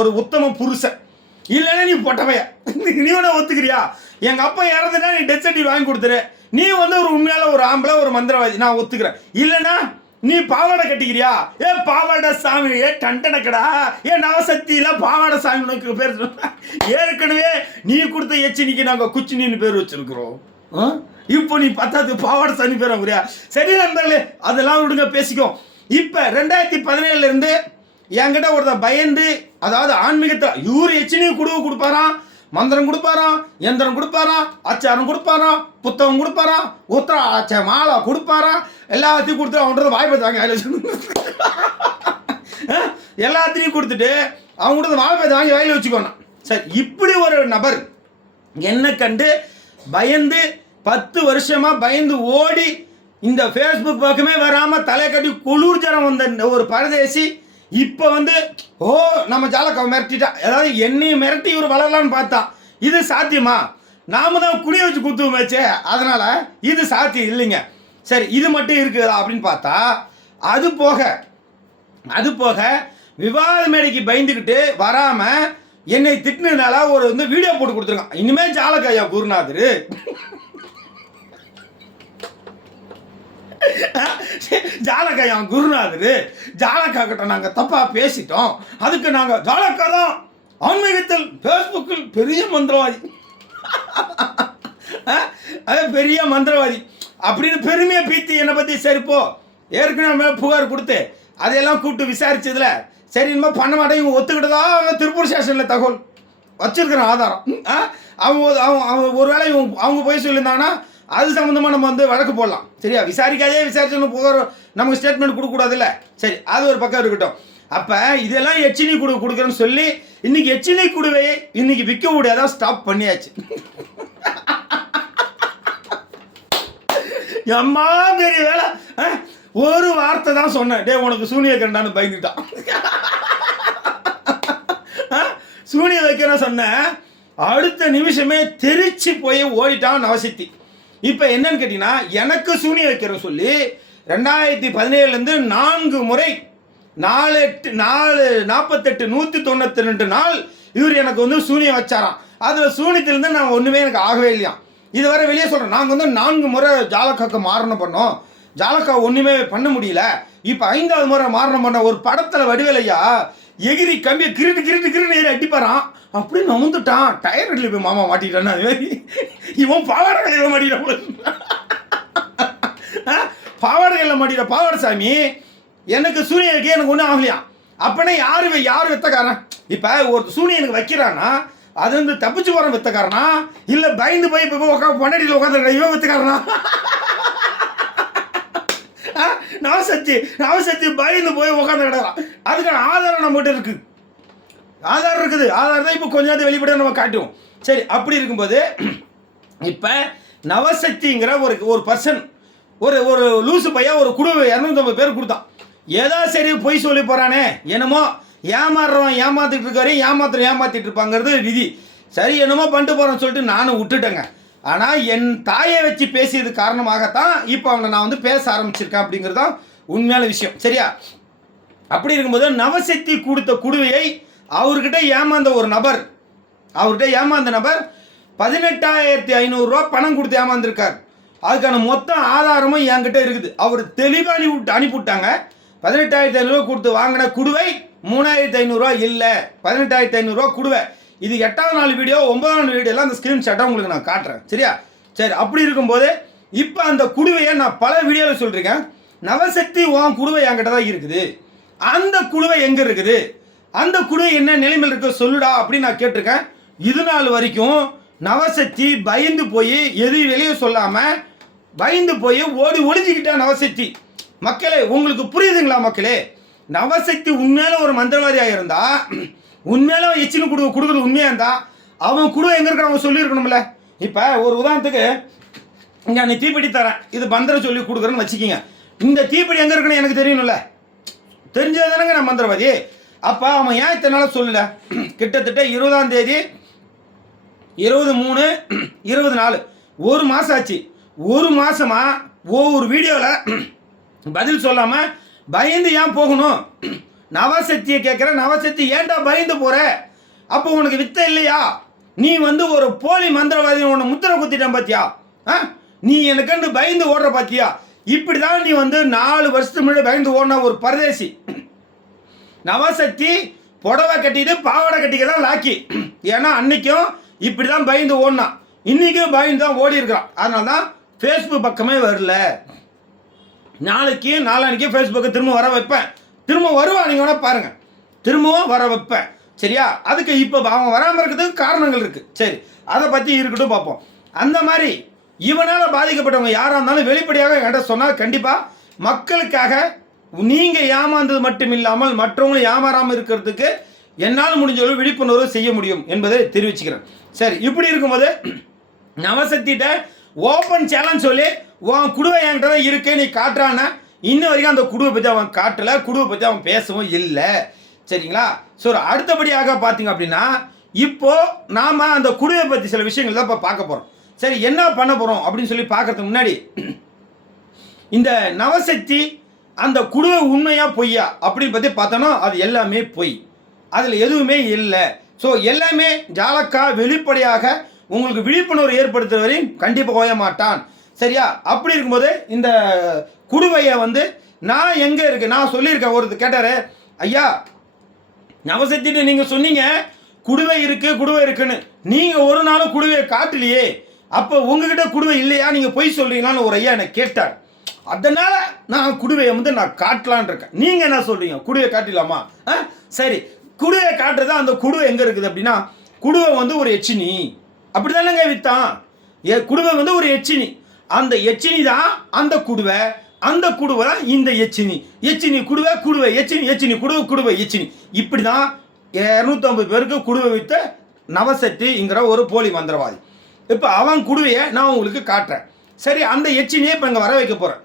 ஒரு உத்தம புருஷன், இல்லைன்னா நீ பொட்டவைய. நீ வேணா ஒத்துக்கிறியா? எங்கள் அப்பா இறந்துட்டா நீ டெத் சர்டிஃபிகேட் வாங்கி கொடுத்துரு, நீ வந்து ஒரு உண்மையால ஒரு ஆம்பளை ஒரு மந்திரவாதி, நான் ஒத்துக்கிறேன். இல்லைன்னா நீ பாவாடை கட்டிக்கிறியா? ஏ பாவாடை சாமி, ஏ டண்டனக்கடா, ஏ நவசக்தியில பாவாடை சாமி உனக்கு பேர். ஏற்கனவே நீ கொடுத்த எச்சரிக்கை நாங்கள் குச்சினின்னு பேர் வச்சிருக்கிறோம். இப்போ நீ பத்தாவது பாவாடை சாமி பேர் வாங்குறியா? சரி நண்பர்களே, அதெல்லாம் விடுங்க, பேசிக்கோ. இப்போ 2017 என்கிட்ட ஒருத்தர் பயந்து, அதாவது ஆன்மீகத்தை இவரு எச்சனையும் கொடுப்பாராம், மந்திரம் கொடுப்பாராம், எந்திரம் கொடுப்பாராம், அச்சாரம் கொடுப்பாராம், புத்தகம் கொடுப்பாராம், உத்தர மாலை கொடுப்பாராம், எல்லாத்தையும் கொடுத்து அவன்கிட்ட வாய்ப்பு வாங்கி எல்லாத்தையும் கொடுத்துட்டு அவங்ககிட்ட வாய்ப்பு வாங்கி வயலில் வச்சுக்கோணும். சரி, இப்படி ஒரு நபர் என்ன கண்டு பயந்து 10 வருஷமா பயந்து ஓடி இந்த ஃபேஸ்புக் பக்கமே வராமல் தலை கட்டி குளிர் ஜனம் வந்த ஒரு பரதேசி இப்போ வந்து நம்ம ஜாலக்காவை மிரட்டிட்டா, அதாவது என்னையும் மிரட்டி இவர் வளரலான்னு பார்த்தா. இது சாத்தியமா? நாம தான் குடிய வச்சு குத்துவோமேச்சே, அதனால இது சாத்தியம் இல்லைங்க. சரி, இது மட்டும் இருக்குதா அப்படின்னு பார்த்தா அது போக விவாத மேடைக்கு பயந்துக்கிட்டு வராமல் என்னை திட்டினதுனால ஒரு வந்து வீடியோ போட்டு கொடுத்துருக்கான். இனிமேல் ஜாலக்காயா குருநாதர் ஜாலக்கா என் குருநாதர், ஜாலக்கா கிட்ட நாங்கள் தப்பாக பேசிட்டோம், அதுக்கு நாங்கள் ஜாலக்கா தான் ஆன்மீகத்தில் ஃபேஸ்புக்கில் பெரிய மந்திரவாதி, பெரிய மந்திரவாதி அப்படின்னு பெருமையை பீத்தி என்னை பற்றி சரிப்போ ஏற்கனவே புகார் கொடுத்து அதையெல்லாம் கூப்பிட்டு விசாரிச்சதுல சரி இனிமேல் பண்ண மாட்டேன் இவங்க ஒத்துக்கிட்டதா அவங்க திருப்பூர் ஸ்டேஷனில் தகவல் வச்சிருக்கிற ஆதாரம். அவங்க ஒருவேளை அவங்க போய் சொல்லியிருந்தாங்கன்னா அது சம்மந்தமாக நம்ம வந்து வழக்கு போடலாம். சரியா, விசாரிச்சு புகார் நமக்கு ஸ்டேட்மெண்ட் கொடுக்கக்கூடாதுல்ல. சரி, அது ஒரு பக்கம் இருக்கட்டும். அப்போ இதெல்லாம் எச்சினி கொடுக்குறேன்னு சொல்லி இன்னைக்கு எச்சினி குடுவையை இன்னைக்கு விற்க முடியாதான் ஸ்டாப் பண்ணியாச்சு. எம்மா பெரிய வேலை, ஒரு வார்த்தை தான் சொன்னேன், டே உனக்கு சூனிய கண்டான்னு பயந்துட்டான். சூனிய வைக்கிறேன் சொன்னேன், அடுத்த நிமிஷமே தெரிச்சு போய் ஓடிட்டான் நவசக்தி. இப்போ என்னன்னு கேட்டீங்கன்னா, எனக்கு சூனிய வைக்கிற சொல்லி 2017 4 முறை 192 நாள் இவர் எனக்கு வந்து சூனியம் வச்சாராம். அதில் சூனியத்திலேருந்து நான் ஒன்றுமே எனக்கு ஆகவே இல்லையா. இதுவரை வெளியே சொல்கிறேன், நாங்கள் வந்து 4 முறை ஜாலக்காக்கு மாறணும் பண்ணோம், ஜாலக்கா ஒன்றுமே பண்ண முடியல. இப்போ 5வது முறை மாறணும் பண்ண ஒரு படத்தில் வடிவேலையா எகிரி கம்பியை கிருட்டு ஏறி அடிப்பாரான், அப்படின்னு நமுந்துட்டான். டயர் கட்டில் போய் மாமா மாட்டிட்டான்னு அது மாதிரி இவன் பாவாடை கலையில் மாட்டிட்டான். பாவாடை கலையில் மாட்டிட்ட பாவாடை சாமி எனக்கு சூரியனுக்கு எனக்கு ஒன்றும் ஆகலையா. அப்பனே யார் வித்தக்காரன்? இப்போ ஒரு சூரியனுக்கு வைக்கிறான்னா அது வந்து தப்பிச்சு போகிற வித்தக்காரனா இல்லை பயந்து போய் இப்போ பொண்டாட்டியில் உட்காந்து இவன் வித்தக்காரனா? நவசக்தி பயந்து போய் உட்காந்து கிடக்கலாம். அதுக்கான ஆதாரம் நம்மகிட்ட இருக்குது. ஆதாரம் தான் இப்போ கொஞ்ச நேரத்தை வெளிப்பட நம்ம காட்டுவோம். சரி, அப்படி இருக்கும்போது இப்போ நவசக்திங்கிற ஒரு பர்சன் ஒரு லூசு பையன் ஒரு குழு 250 பேர் கொடுத்தான். ஏதோ சரி பொய் சொல்லி போகிறானே, என்னமோ ஏமாறுறவன் ஏமாத்திட்டு இருக்காரு, ஏமாத்திட்டு இருப்பாங்கிறது விதி. சரி என்னமோ பண்ணிட்டு போகிறேன்னு சொல்லிட்டு நானும் விட்டுட்டேங்க. ஆனால் என் தாயை வச்சு பேசியது காரணமாகத்தான் இப்போ அவனை நான் வந்து பேச ஆரம்பிச்சிருக்கேன் அப்படிங்கிறது தான் உண்மையான விஷயம். சரியா, அப்படி இருக்கும்போது நவசக்தி கொடுத்த குடுவையை அவர்கிட்ட ஏமாந்த நபர் 18,500 ரூபா பணம் கொடுத்து ஏமாந்துருக்கார். அதுக்கான மொத்த ஆதாரமும் என்கிட்ட இருக்குது. அவர் தெளிவாக அனுப்பிவிட்டாங்க. 18,500 கொடுத்து வாங்கின குடுவை 3,500 இல்லை, 18,500 குடுவை. இது 8வது நாள் வீடியோ 9வது நாள் வீடியோலாம் அந்த ஸ்க்ரீன்ஷாட்டை உங்களுக்கு நான் காட்டுறேன். சரியா, சரி, அப்படி இருக்கும்போது இப்போ அந்த குடுவையை நான் பல வீடியோவில் சொல்லியிருக்கேன். நவசக்தி உன் குடுவை என்கிட்ட தான் இருக்குது, அந்த குடுவை எங்கே இருக்குது, அந்த குடுவை என்ன நிலைமையில் இருக்க சொல்லுடா அப்படின்னு நான் கேட்டிருக்கேன். இது நாள் வரைக்கும் நவசக்தி பயந்து போய் எதையும் வெளியே சொல்லாமல் பயந்து போய் ஓடி ஒளிஞ்சிக்கிட்டா நவசக்தி. மக்களே, உங்களுக்கு புரியுதுங்களா மக்களே? நவசக்தி உண்மையில ஒரு மந்திரவாதியாக இருந்தா, உண்மையில எச்சினு கொடுக்குறது உண்மையாக இருந்தா அவன் குடுவை எங்கே இருக்கிற அவன் சொல்லியிருக்கணும்ல. இப்போ ஒரு உதாரணத்துக்கு இங்கே நீ தீப்பெட்டி தரேன், இது மந்திரம் சொல்லி கொடுக்குறேன்னு வச்சுக்கிங்க. இந்த தீப்பெட்டி எங்கே இருக்குன்னு எனக்கு தெரியணும்ல, தெரிஞ்சது தானேங்க நான் மந்திரவாதி. அப்போ அவன் ஏன் இத்தனை நாள் சொல்லலை? கிட்டத்தட்ட 20ஆம் தேதி 23/24 ஒரு மாதம் ஆச்சு. ஒரு மாதமாக ஒவ்வொரு வீடியோவில் பதில் சொல்லாமல் பயந்து ஏன் போகணும்? நவசக்தியை கேட்குற, நவசக்தி ஏன்டா பயந்து போகிற? அப்போ உனக்கு வித்தை இல்லையா? நீ வந்து ஒரு போலி மந்திரவாதி உன்னை முத்திரை குத்திட்டான் பார்த்தியா? நீ எனக்கண்டு பயந்து ஓடுற பார்த்தியா? இப்படி தான் நீ வந்து 4 வருஷத்துக்கு முன்னாடி பயந்து ஓடின ஒரு பரதேசி. நவசக்தி புடவை கட்டிட்டு பாவாடை கட்டிக்கலாம் லாக்கி. ஏன்னா அன்னைக்கும் இப்படி தான் பயந்து ஓடினான், இன்றைக்கும் பயந்து தான் ஓடி இருக்கிறான். அதனால தான் ஃபேஸ்புக் பக்கமே வரல. நாளைக்கு ஃபேஸ்புக்கை திரும்ப வர வைப்பேன். திரும்ப வருவான், நீங்கள் வேணால் பாருங்கள், திரும்பவும் வர வைப்பேன். சரியா, அதுக்கு இப்போ அவன் வராமல் இருக்கிறதுக்கு காரணங்கள் இருக்குது. சரி, அதை பற்றி இருக்கட்டும் பார்ப்போம். அந்த மாதிரி இவனால் பாதிக்கப்பட்டவங்க யாராக இருந்தாலும் வெளிப்படையாக என்கிட்ட சொன்னால் கண்டிப்பாக மக்களுக்காக நீங்கள் ஏமாந்தது மட்டும் இல்லாமல் மற்றவங்களும் ஏமாறாமல் இருக்கிறதுக்கு என்னால் முடிஞ்ச அளவு விழிப்புணர்வு செய்ய முடியும் என்பதை தெரிவிச்சுக்கிறேன். சரி, இப்படி இருக்கும்போது நவசக்திகிட்ட ஓப்பன் சேலஞ்ச் சொல்லி உன் குடுவை என்கிட்ட தான் இருக்கு நீ காட்டுறான்னா, இன்ன வரைக்கும் அந்த குடுவை பற்றி அவன் காட்டலை, குடுவை பற்றி அவன் பேசவும் இல்லை. சரிங்களா? ஸோ அடுத்தபடியாக பார்த்தீங்க அப்படின்னா இப்போது நாம் அந்த குடுவை பற்றி சில விஷயங்கள் தான் இப்போ பார்க்க போகிறோம். சரி, என்ன பண்ண போகிறோம் அப்படின்னு சொல்லி பார்க்கறதுக்கு முன்னாடி இந்த நவசக்தி அந்த குடுவை உண்மையா பொய்யா அப்படின்னு பற்றி பார்த்தோன்னா அது எல்லாமே பொய், அதில் எதுவுமே இல்லை. ஸோ எல்லாமே ஜாலக்கா வெளிப்படையாக உங்களுக்கு விழிப்புணர்வு ஏற்படுத்துகிற வரையும் கண்டிப்பாக ஓய மாட்டான். சரியா? அப்படி இருக்கும்போது இந்த குடுவையை வந்து நான் எங்கே இருக்கு நான் சொல்லியிருக்கேன். ஒருத்தர் கேட்டார், ஐயா நவசக்தின்னு நீங்கள் சொன்னீங்க குடுவை இருக்குன்னு, நீங்கள் ஒரு நாளும் குடுவையை காட்டலையே, அப்போ உங்ககிட்ட குடுவை இல்லையா, நீங்கள் பொய் சொல்கிறீங்களான்னு ஒரு ஐயா என்னை கேட்டார். அதனால் நான் குடுவையை வந்து நான் காட்டலான் இருக்கேன். நீங்கள் என்ன சொல்கிறீங்க, குடுவையை காட்டலாமா? சரி, குடுவையை காட்டுறது அந்த குடுவை எங்கே இருக்குது அப்படின்னா, குடுவை வந்து ஒரு எச்சினி, அப்படி தானேங்க வித்தான். குடுவை வந்து ஒரு எச்சினி, அந்த எச்சினி தான் அந்த குடுவை, அந்த குடுவை தான் இந்த எச்சினி. எச்சினி குடுவை, குடுவை எச்சினி, எச்சினி குடுவை, குடுவை எச்சினி. இப்படி தான் 250 பேருக்கு குடுவை வித்த நவசக்திங்கிற ஒரு போலி மந்திரவாதி. இப்போ அவன் குடுவையை நான் உங்களுக்கு காட்டுறேன். சரி, அந்த எச்சினியை இப்போ இங்கே வர வைக்க போகிறேன்.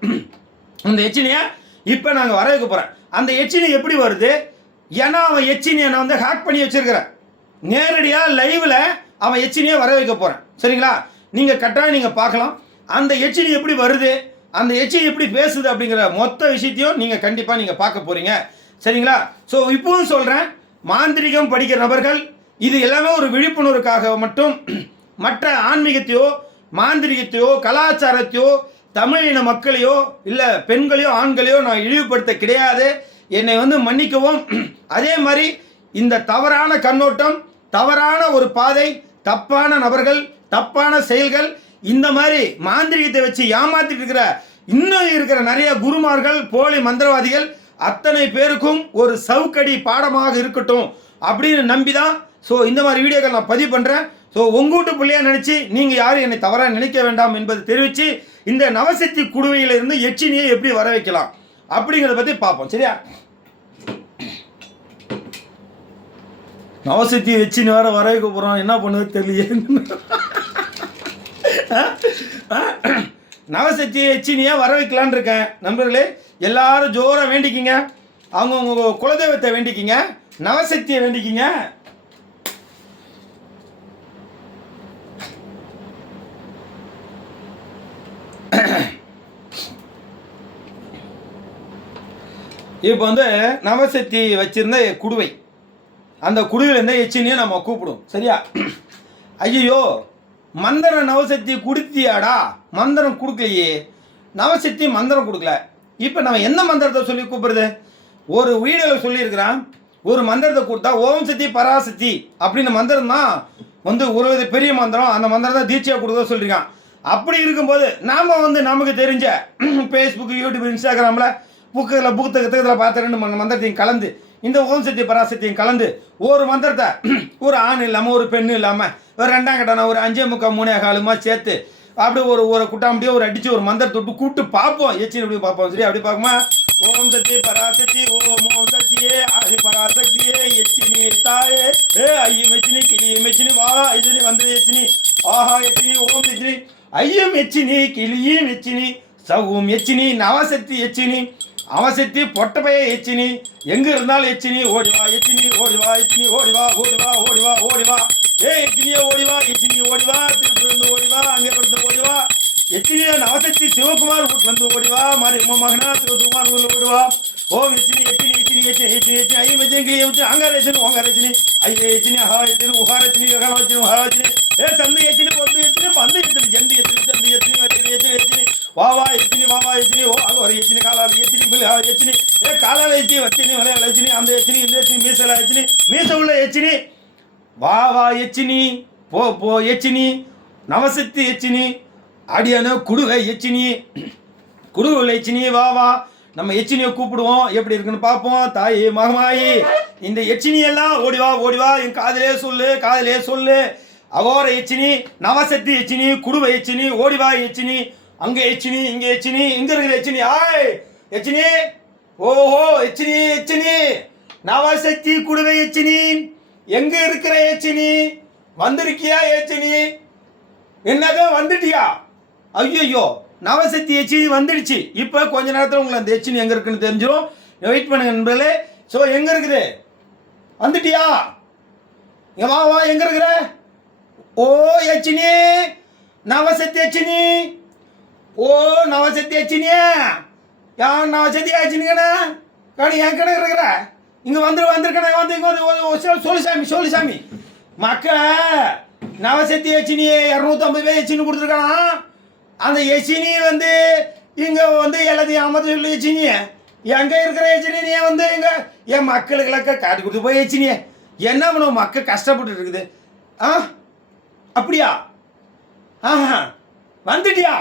அந்த எச்சினியை இப்போ நாங்கள் வர வைக்க போகிறேன். அந்த எச்சினி எப்படி வருது? ஏன்னா அவன் எச்சினியை நான் வந்து ஹேக் பண்ணி வச்சுருக்கிறேன். நேரடியாக லைவில் அவன் எச்சினியை வர வைக்க போகிறேன். சரிங்களா? நீங்கள் கட்டாயம் நீங்கள் பார்க்கலாம் அந்த எச்சினி எப்படி வருது, அந்த எச்சினி எப்படி பேசுது அப்படிங்கிற மொத்த விஷயத்தையும் நீங்கள் கண்டிப்பாக நீங்கள் பார்க்க போகிறீங்க. சரிங்களா? ஸோ இப்போவும் சொல்கிறேன், மாந்திரிகம் படிக்கிற நபர்கள் இது எல்லாமே ஒரு விழிப்புணர்வுக்காக மட்டும், மற்ற ஆன்மீகத்தையோ மாந்திரிகத்தையோ கலாச்சாரத்தையோ தமிழின மக்களையோ இல்லை பெண்களையோ ஆண்களையோ நான் இழிவுபடுத்த கிடையாது. என்னை வந்து மன்னிக்கவும். அதே மாதிரி இந்த தவறான கண்ணோட்டம், தவறான ஒரு பாதை, தப்பான நபர்கள், தப்பான செயல்கள், இந்த மாதிரி மாந்திரிகத்தை வச்சு ஏமாத்திட்டு இருக்கிற இன்னும் இருக்கிற நிறைய குருமார்கள், போலி மந்திரவாதிகள் அத்தனை பேருக்கும் ஒரு சவுக்கடி பாடமாக இருக்கட்டும் அப்படின்னு நம்பி தான் ஸோ இந்த மாதிரி வீடியோக்கள் நான் பதிவு பண்ணுறேன். ஸோ உங்கூட்டு பிள்ளையாக நினச்சி நீங்கள் யாரும் என்னை தவறாக நினைக்க வேண்டாம் என்பது தெரிவித்து இந்த நவசக்தி குடுவையிலிருந்து எச்சினியை எப்படி வர வைக்கலாம் அப்படிங்கிறத பற்றி பார்ப்போம். சரியா? நவசக்தி எச்சினி வர வைக்க போகிறோம், என்ன பண்ணுவது தெரியலையே. நவசக்தி எச்சினியை வர வைக்கலான் இருக்கேன். நண்பர்களே எல்லாரும் ஜோராக வேண்டிக்கிங்க, அவங்கவுங்க குலதெய்வத்தை வேண்டிக்கிங்க, நவசக்தியை வேண்டிக்கிங்க. இப்போ வந்து நவசக்தி வச்சிருந்த குடுவை, அந்த குடுவையில் இருந்த எச்சினியை நம்ம கூப்பிடுவோம். சரியா? ஐயோ மந்திர நவசக்தி கொடுத்தியாடா, மந்திரம் கொடுக்கலையே, நவசக்தி மந்திரம் கொடுக்கல, இப்போ நம்ம என்ன மந்திரத்தை சொல்லி கூப்பிடுறது? ஒரு வீடியோவில் சொல்லியிருக்கிறான், ஒரு மந்திரத்தை கொடுத்தா ஓம் சக்தி பராசக்தி அப்படின்னு மந்திரம் தான் வந்து ஒரு பெரிய மந்திரம், அந்த மந்திரம் தான் தீட்சையாக கொடுக்க சொல்லியிருக்கான். அப்படி இருக்கும்போது நாம் வந்து நமக்கு தெரிஞ்ச ஃபேஸ்புக், யூடியூப், இன்ஸ்டாகிராமில் புத்தகத்தில் பார்த்து 2 மந்திரத்தையும் கலந்து, இந்த ஓம் சக்தி பராசக்தியும் கலந்து ஒரு மந்திரத்தை ஒரு ஆண் இல்லாமல் ஒரு பெண் இல்லாமல் ஒரு 2ஆம் கட்டான ஒரு 5.3 சேர்த்து அப்படி ஒரு குட்டாம்பியே ஒரு அடித்து ஒரு மந்திரத்தை விட்டு கூப்பிட்டு பார்ப்போம். எச்சினி எப்படி பார்ப்போம். சரி, அப்படி பார்க்குமா? ஓம் சக்தி பராசக்தி, ஓம் சக்தியே ஆதி பராசக்தியே, எச்சினி தாயே, ஐயம் எச்சினி, கிளியும் எச்சினி, வா எச்சினி, வந்து எச்சினி, ஆஹா எச்சினி, ஓம் எச்சினி, ஐயம் எச்சினி, கிளியும் எச்சினி, சவும் எச்சினி, நவசக்தி எச்சினி, அவசக்தி பொட்டப்பைய எச்சினி, எங்கே இருந்தாலும் எச்சினி, ஓடிவா எச்சினி, ஓடிவா எச்சினி, ஓடிவா ஓடிவா ஓடிவா ஓடிவா, எச்சினியே ஓடிவா, எச்சினி ஓடிவா, திருப்பூர்ந்து ஓடிவா, அங்கே இருந்து ஓடிவா, எச்சினியா நவசக்தி சிவகுமார் வீட்டில் வந்து ஓடிவா, மாதிரி மகனா சிவகுமார் ஊரில் ஓடுவா, ஓம் எச்சினி எச்சினி எச்சினி எச்சினி எச்சினி எச்சினி, ஐயம் எச்சினி, கிளியை வச்சு அங்கார எச்சினி, ஓங்கார எச்சினி, ஐயா எச்சினி, அஹா எச்சினி, உகார எச்சினி, ககா எச்சினி, உஹா எச்சினி, சந்து எச்சினி, பொந்து எச்சினி, பந்து எச்சினி, ஜந்து எச்சினி, சந்து எச்சினி, எச்சினி எச்சினி எச்சினி, வாவா எச்சினி, வாவா எச்சினி, ஓ அது ஒரு எச்சினி, காலால் எச்சினி, எச்சினி, காலால் எச்சினி, வச்சினி, வளையால் எச்சினி, அந்த எச்சினி, இந்த எச்சினி, மீசல எச்சினி, மீச உள்ள எச்சினி, வாவா எச்சினி, போ எச்சினி, நவசக்தி எச்சினி, அடியான குடுவை எச்சினி, குடுவை எச்சினி, வாவா நம்ம எச்சினியை கூப்பிடுவோம். எப்படி இருக்குன்னு பார்ப்போம். தாயே மகமாயி, இந்த எச்சினியெல்லாம் ஓடிவா ஓடிவா, என் காதலே சொல்லு, காதலே சொல்லு, அகோர எச்சினி, நவசக்தி எச்சினி, குடுவை எச்சினி, ஓடிவா எச்சினி, அங்கே எச்சினி, இங்கே எச்சினி, இங்கே இருக்கிற எச்சினி, ஆய் எச்சினி, ஓஹோ எச்சினி எச்சினி, நவசக்தி குடுவை எச்சினி, எங்கே இருக்கிற எச்சினி, வந்திருக்கியா எச்சினி, என்னதான் வந்துட்டியா? ஐயோ நவசக்தி எச்சினி வந்துடுச்சு. இப்போ கொஞ்ச நேரத்தில் உங்களை அந்த எச்சினி எங்கே இருக்குன்னு தெரிஞ்சிடும். வெயிட் பண்ணுங்க நண்பர்களே. ஸோ எங்கே இருக்குது? வந்துட்டியா? வா வா, எங்கே இருக்கிற? ஓ எச்சினி, நவசக்தி எச்சினி, ஓ நவசக்தி எச்சினியா, யான் நவசக்தி எச்சினிங்கண்ணா காணி என் கடை இருக்கிற இங்கே வந்திருக்கண்ணா, வந்து இங்கே வந்து சொல்லு சாமி மக்கள், நவசக்தி எச்சினியே 250 பேர் எச்சினி கொடுத்துருக்கானா, அந்த எச்சினி வந்து இங்கே வந்து எல்லாத்தையும் ஏமாத்த சொல்லு எச்சினிய எங்கே இருக்கிற எச்சினியை வந்து எங்கே என் மக்களுக்கெல்லாம் காட்டி கொடுத்து போய் எச்சினிய என்ன பண்ணுவோம் மக்கள் கஷ்டப்பட்டு இருக்குது ஆ அப்படியா ஆஹா வந்துட்டியா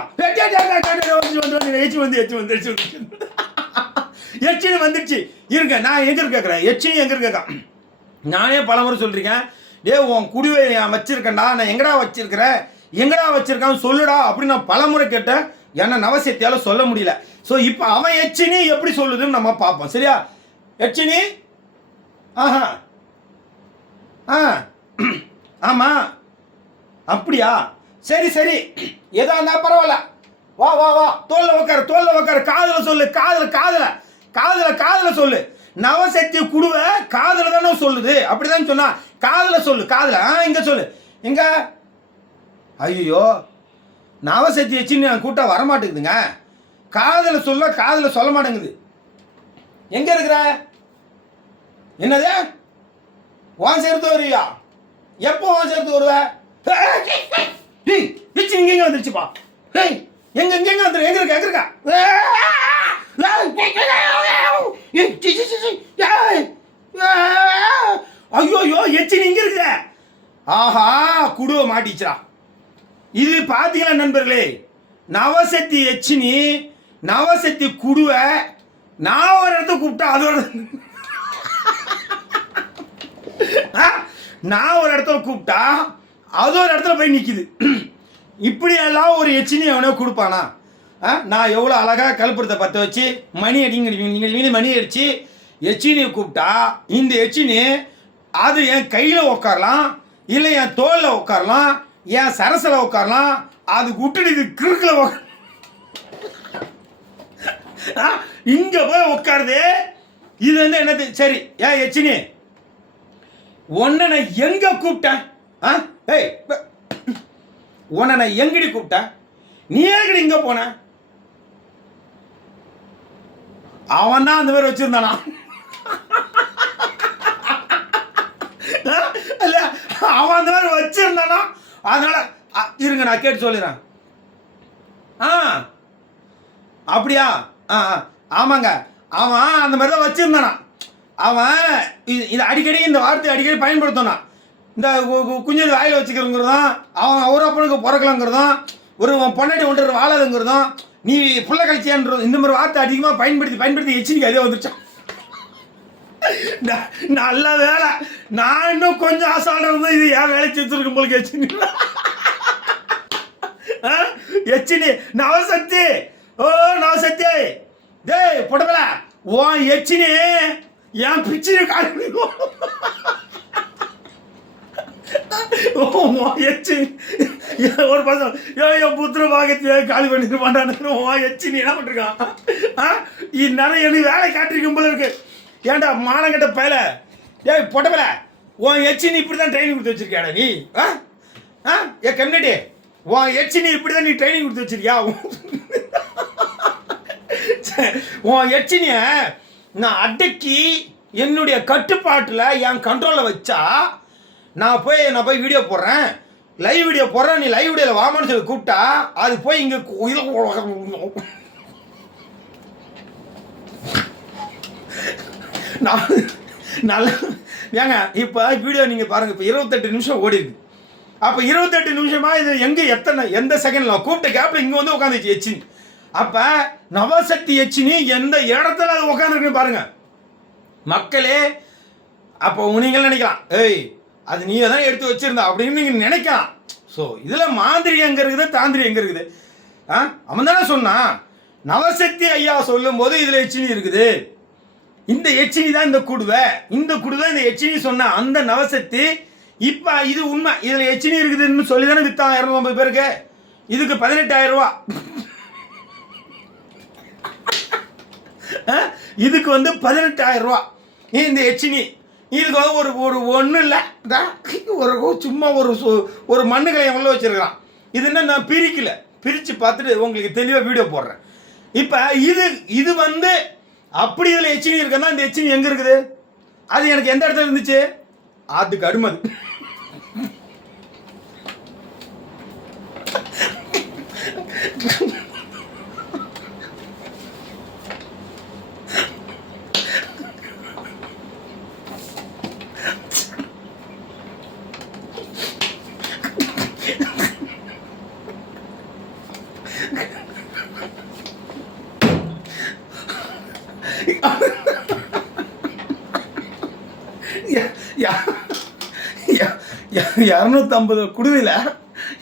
எச்சினி வந்துடுச்சு இருங்க நான் எங்கே கேட்குறேன் எச்சினி எங்கே கேட்கேன் நானே பலமுறை சொல்லிருக்கேன் ஏ உன் குடிவை நான் வச்சிருக்கேன்டா நான் எங்கடா வச்சிருக்கிறேன் எங்கடா வச்சிருக்கான்னு சொல்லுடா அப்படின்னு நான் பலமுறை கேட்டேன் ஏன்னா நவசக்தியால சொல்ல முடியல ஸோ இப்போ அவன் எச்சினி எப்படி சொல்லுதுன்னு நம்ம பார்ப்போம் சரியா எச்சினி ஆஹா ஆ ஆமாம் அப்படியா சரி சரி எதா இருந்தால் பரவாயில்ல வா வா வா தோல்ல உக்காரு காதில் சொல்லு காதில் சொல்லு நவசக்தி குடுவை காதில் தானே சொல்லுது அப்படிதான் சொன்னா காதில் சொல்லு காதில் இங்கே சொல்லு எங்க ஐயோ நவசக்தி வச்சுன்னு நான் கூட்டம் வரமாட்டேங்குதுங்க காதில் சொல்ல மாட்டேங்குது எங்க இருக்கிற என்னது வான் சேர்த்து வருவியா எப்போ வான் சேர்த்து வருவ இங்க வந்துருச்சுப்பா எங்க வந்துரு எங்க இருக்கா ஐயோ எச்சினி இங்க இருக்குதே ஆஹா குடுவை மாட்டிச்சா இது பாத்தீங்களா நண்பர்களே நவசக்தி எச்சினி நவசக்தி குடுவை நான் ஒரு இடத்த கூப்பிட்டா அது ஒரு நான் ஒரு இடத்துல கூப்பிட்டா அது ஒரு இடத்துல போய் நிக்குது இப்படியெல்லாம் ஒரு எச்சினி எவனோ கொடுப்பானா நான் எவ்வளோ அழகாக கல்புரத்தை பற்ற வச்சு மணி அடிச்சு எச்சினியை கூப்பிட்டா இந்த எச்சினி அது என் கையில் உட்காரலாம் இல்லை என் தோலில் உட்காரலாம் என் சரசில் உட்காரலாம் அது விட்டுட்டு இது கிறுக்கில் இங்கே போய் உட்காருது இது வந்து என்னது சரி ஏன் எச்சினி உன்னை நான் எங்கே கூப்பிட்டேன் ஏய் உன்னை நான் எங்கடி கூப்பிட்டேன் நீ ஏங்கடி இங்கே போன அவன் தான் அந்த மாதிரி வச்சிருந்தானா இல்ல அவன் அந்த மாதிரி வச்சிருந்தானா அதனால இருங்க நான் கேட்டு சொல்லிடுறேன் அப்படியா ஆமாங்க அவன் அந்த மாதிரி தான் வச்சிருந்தானா அவன் இது அடிக்கடி இந்த வார்த்தை அடிக்கடி பயன்படுத்தினான் இந்த குஞ்சு வாயில் வச்சுக்கிறோங்கிறதும் அவன் ஒரு அப்பனுக்கு பிறக்கலாங்கிறதும் ஒரு பொண்டாட்டி ஒன்று வாழாதுங்கிறதும் நீ புள்ள கழிச்சியான்றது இந்த மாதிரி வார்த்தை அதிகமாக பயன்படுத்தி எச்சினிக்கு அதே வந்துருச்சான் நல்ல வேலை நான் இன்னும் கொஞ்சம் ஆசாட இருந்தேன் இது ஏன் வேலை செஞ்சுருக்கும் போல எச்சினி எச்சினி நவசக்தி ஓ நவசக்தி டேய் பொட்டபல உன் எச்சினி என் பிச்சினை காலி ஒரு பசங்க என் புத்திர பாகத்தை காலி பண்ணிட்டு மாட்டான்னு எச்சினி என்ன பண்ணிருக்கான் இந்நேரம் எனக்கு வேலை காட்டிருக்கும் போல இருக்கு ஏன்டா மானங்கட்ட பயல ஏய் பொட்டபல உன் எச்சினி இப்படி தான் ட்ரைனிங் கொடுத்து வச்சிருக்கியாடா நீ ஏ கம்யூனிட்டி உன் எச்சினி இப்படி தான் நீ ட்ரைனிங் கொடுத்து வச்சிருக்கியா உன் எச்சினிய நான் அடக்கி என்னுடைய கட்டுப்பாட்டில் என் கண்ட்ரோலில் வச்சா நான் போய் வீடியோ போடுறேன் லைவ் வீடியோ போடுறேன் நீ லைவ் வீடியோவில் வாமான்னு சொல்லி கூப்பிட்டா அது போய் இங்கே நல்ல ஏங்க இப்போ வீடியோ நீங்கள் பாருங்கள் இப்போ 28 நிமிஷம் ஓடி இருக்கு அப்போ 28 நிமிஷமாக இது எங்கே எந்த செகண்டில் கூப்பிட்ட கேப்பில் இங்கே வந்து உட்காந்துச்சு எச்சினி அப்போ நவசக்தி எச்சினி எந்த இடத்துல அது உட்காந்துருக்குன்னு பாருங்க மக்களே. அப்போ நீங்கள் நினைக்கலாம் ஏய் அது நீயே தான் எடுத்து வச்சிருந்தா அப்படின்னு நீங்கள் நினைக்கலாம். ஸோ இதில் மாந்திரிகம் எங்கே இருக்குது தாந்திரிகம் எங்கே இருக்குது? அவன் தானே சொன்னான் நவசக்தி ஐயா சொல்லும் போது இதில் எச்சினி இருக்குது, இந்த எச்சினி தான் இந்த குடுவை இந்த எச்சினி சொன்ன அந்த நவசக்தி. இப்போ இது உண்மை, இதில் எச்சினி இருக்குதுன்னு சொல்லி தானே விற்றாங்க 250 பேருக்கு. இதுக்கு 18,000 ரூபா, இதுக்கு வந்து 18,000 ரூபா இந்த எச்சினி. இதுக்கு ஒரு ஒரு ஒன்றும் இல்லை, ஒரு சும்மா ஒரு மண்ணுகளை உள்ள வச்சிருக்கிறான். இது என்ன நான் பிரித்து பார்த்துட்டு உங்களுக்கு தெளிவாக வீடியோ போடுறேன். இப்போ இது வந்து அப்படி இதில் எச்சினி இருக்குன்னா இந்த எச்சினி எங்கே இருக்குது? அது எனக்கு எந்த இடத்துல இருந்துச்சு? அதுக்கு அடுமது. $250 குடுவையில்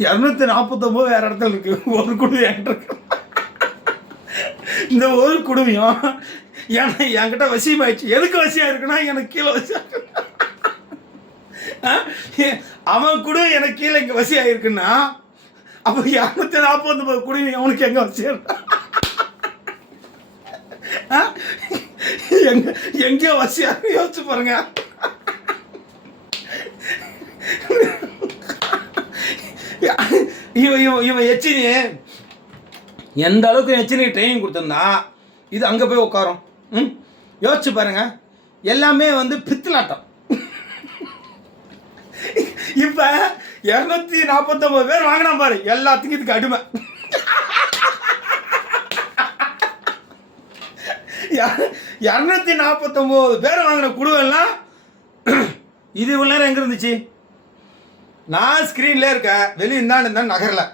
249 வேறு இடத்துல இருக்கு. ஒரு குடுவை என்கிட்ட இருக்கு. இந்த ஒரு குடுவையும் என்கிட்ட வசியமாயிடுச்சு. எதுக்கு வசியம் இருக்குன்னா எனக்கு கீழே வசியம், அவன் குடுவை எனக்கு கீழே இங்கே வசியம் ஆயிருக்குன்னா அப்போ 249 குடுவை அவனுக்கு எங்கே வசியம்? எங்கேயோ வசியம். யோசிச்சு பாருங்க. இவன் எச்சினி எந்த அளவுக்கு எச்சினி ட்ரைனிங் கொடுத்துருந்தா இது அங்கே போய் உட்காரும். யோசிச்சு பாருங்க. எல்லாமே வந்து பித்தலாட்டம். இப்போ 249 பேர் வாங்கினா பாரு, எல்லாத்துக்கும் இதுக்கு அடிமை. 249 பேர் வாங்கின குழுவெல்லாம் இது இவ்வளோ நேரம் எங்கே இருந்துச்சு? நான் ஸ்க்ரீனில் இருக்கேன், வெளியே இருந்தான் நகரலை.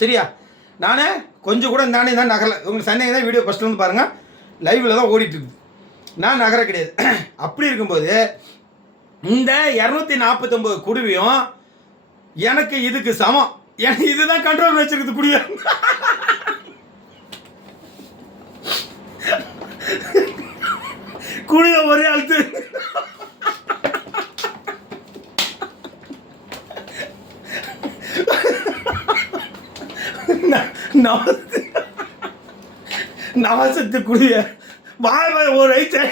சரியா? நான் கொஞ்சம் கூட இருந்தானே தான் நகரலை. உங்களுக்கு சண்டே தான் வீடியோ ஃபஸ்ட்டில் வந்து பாருங்கள், லைவில் தான் ஓடிட்டுருக்குது. நான் நகர கிடையாது. அப்படி இருக்கும்போது இந்த 249 குடுவையும் எனக்கு இதுக்கு சமம். எனக்கு இதுதான் கண்ட்ரோல் வச்சிருக்குது குடிய. குடிய ஒரே அழுத்து. நவசத்து குடிய ஒரு ஐச்சு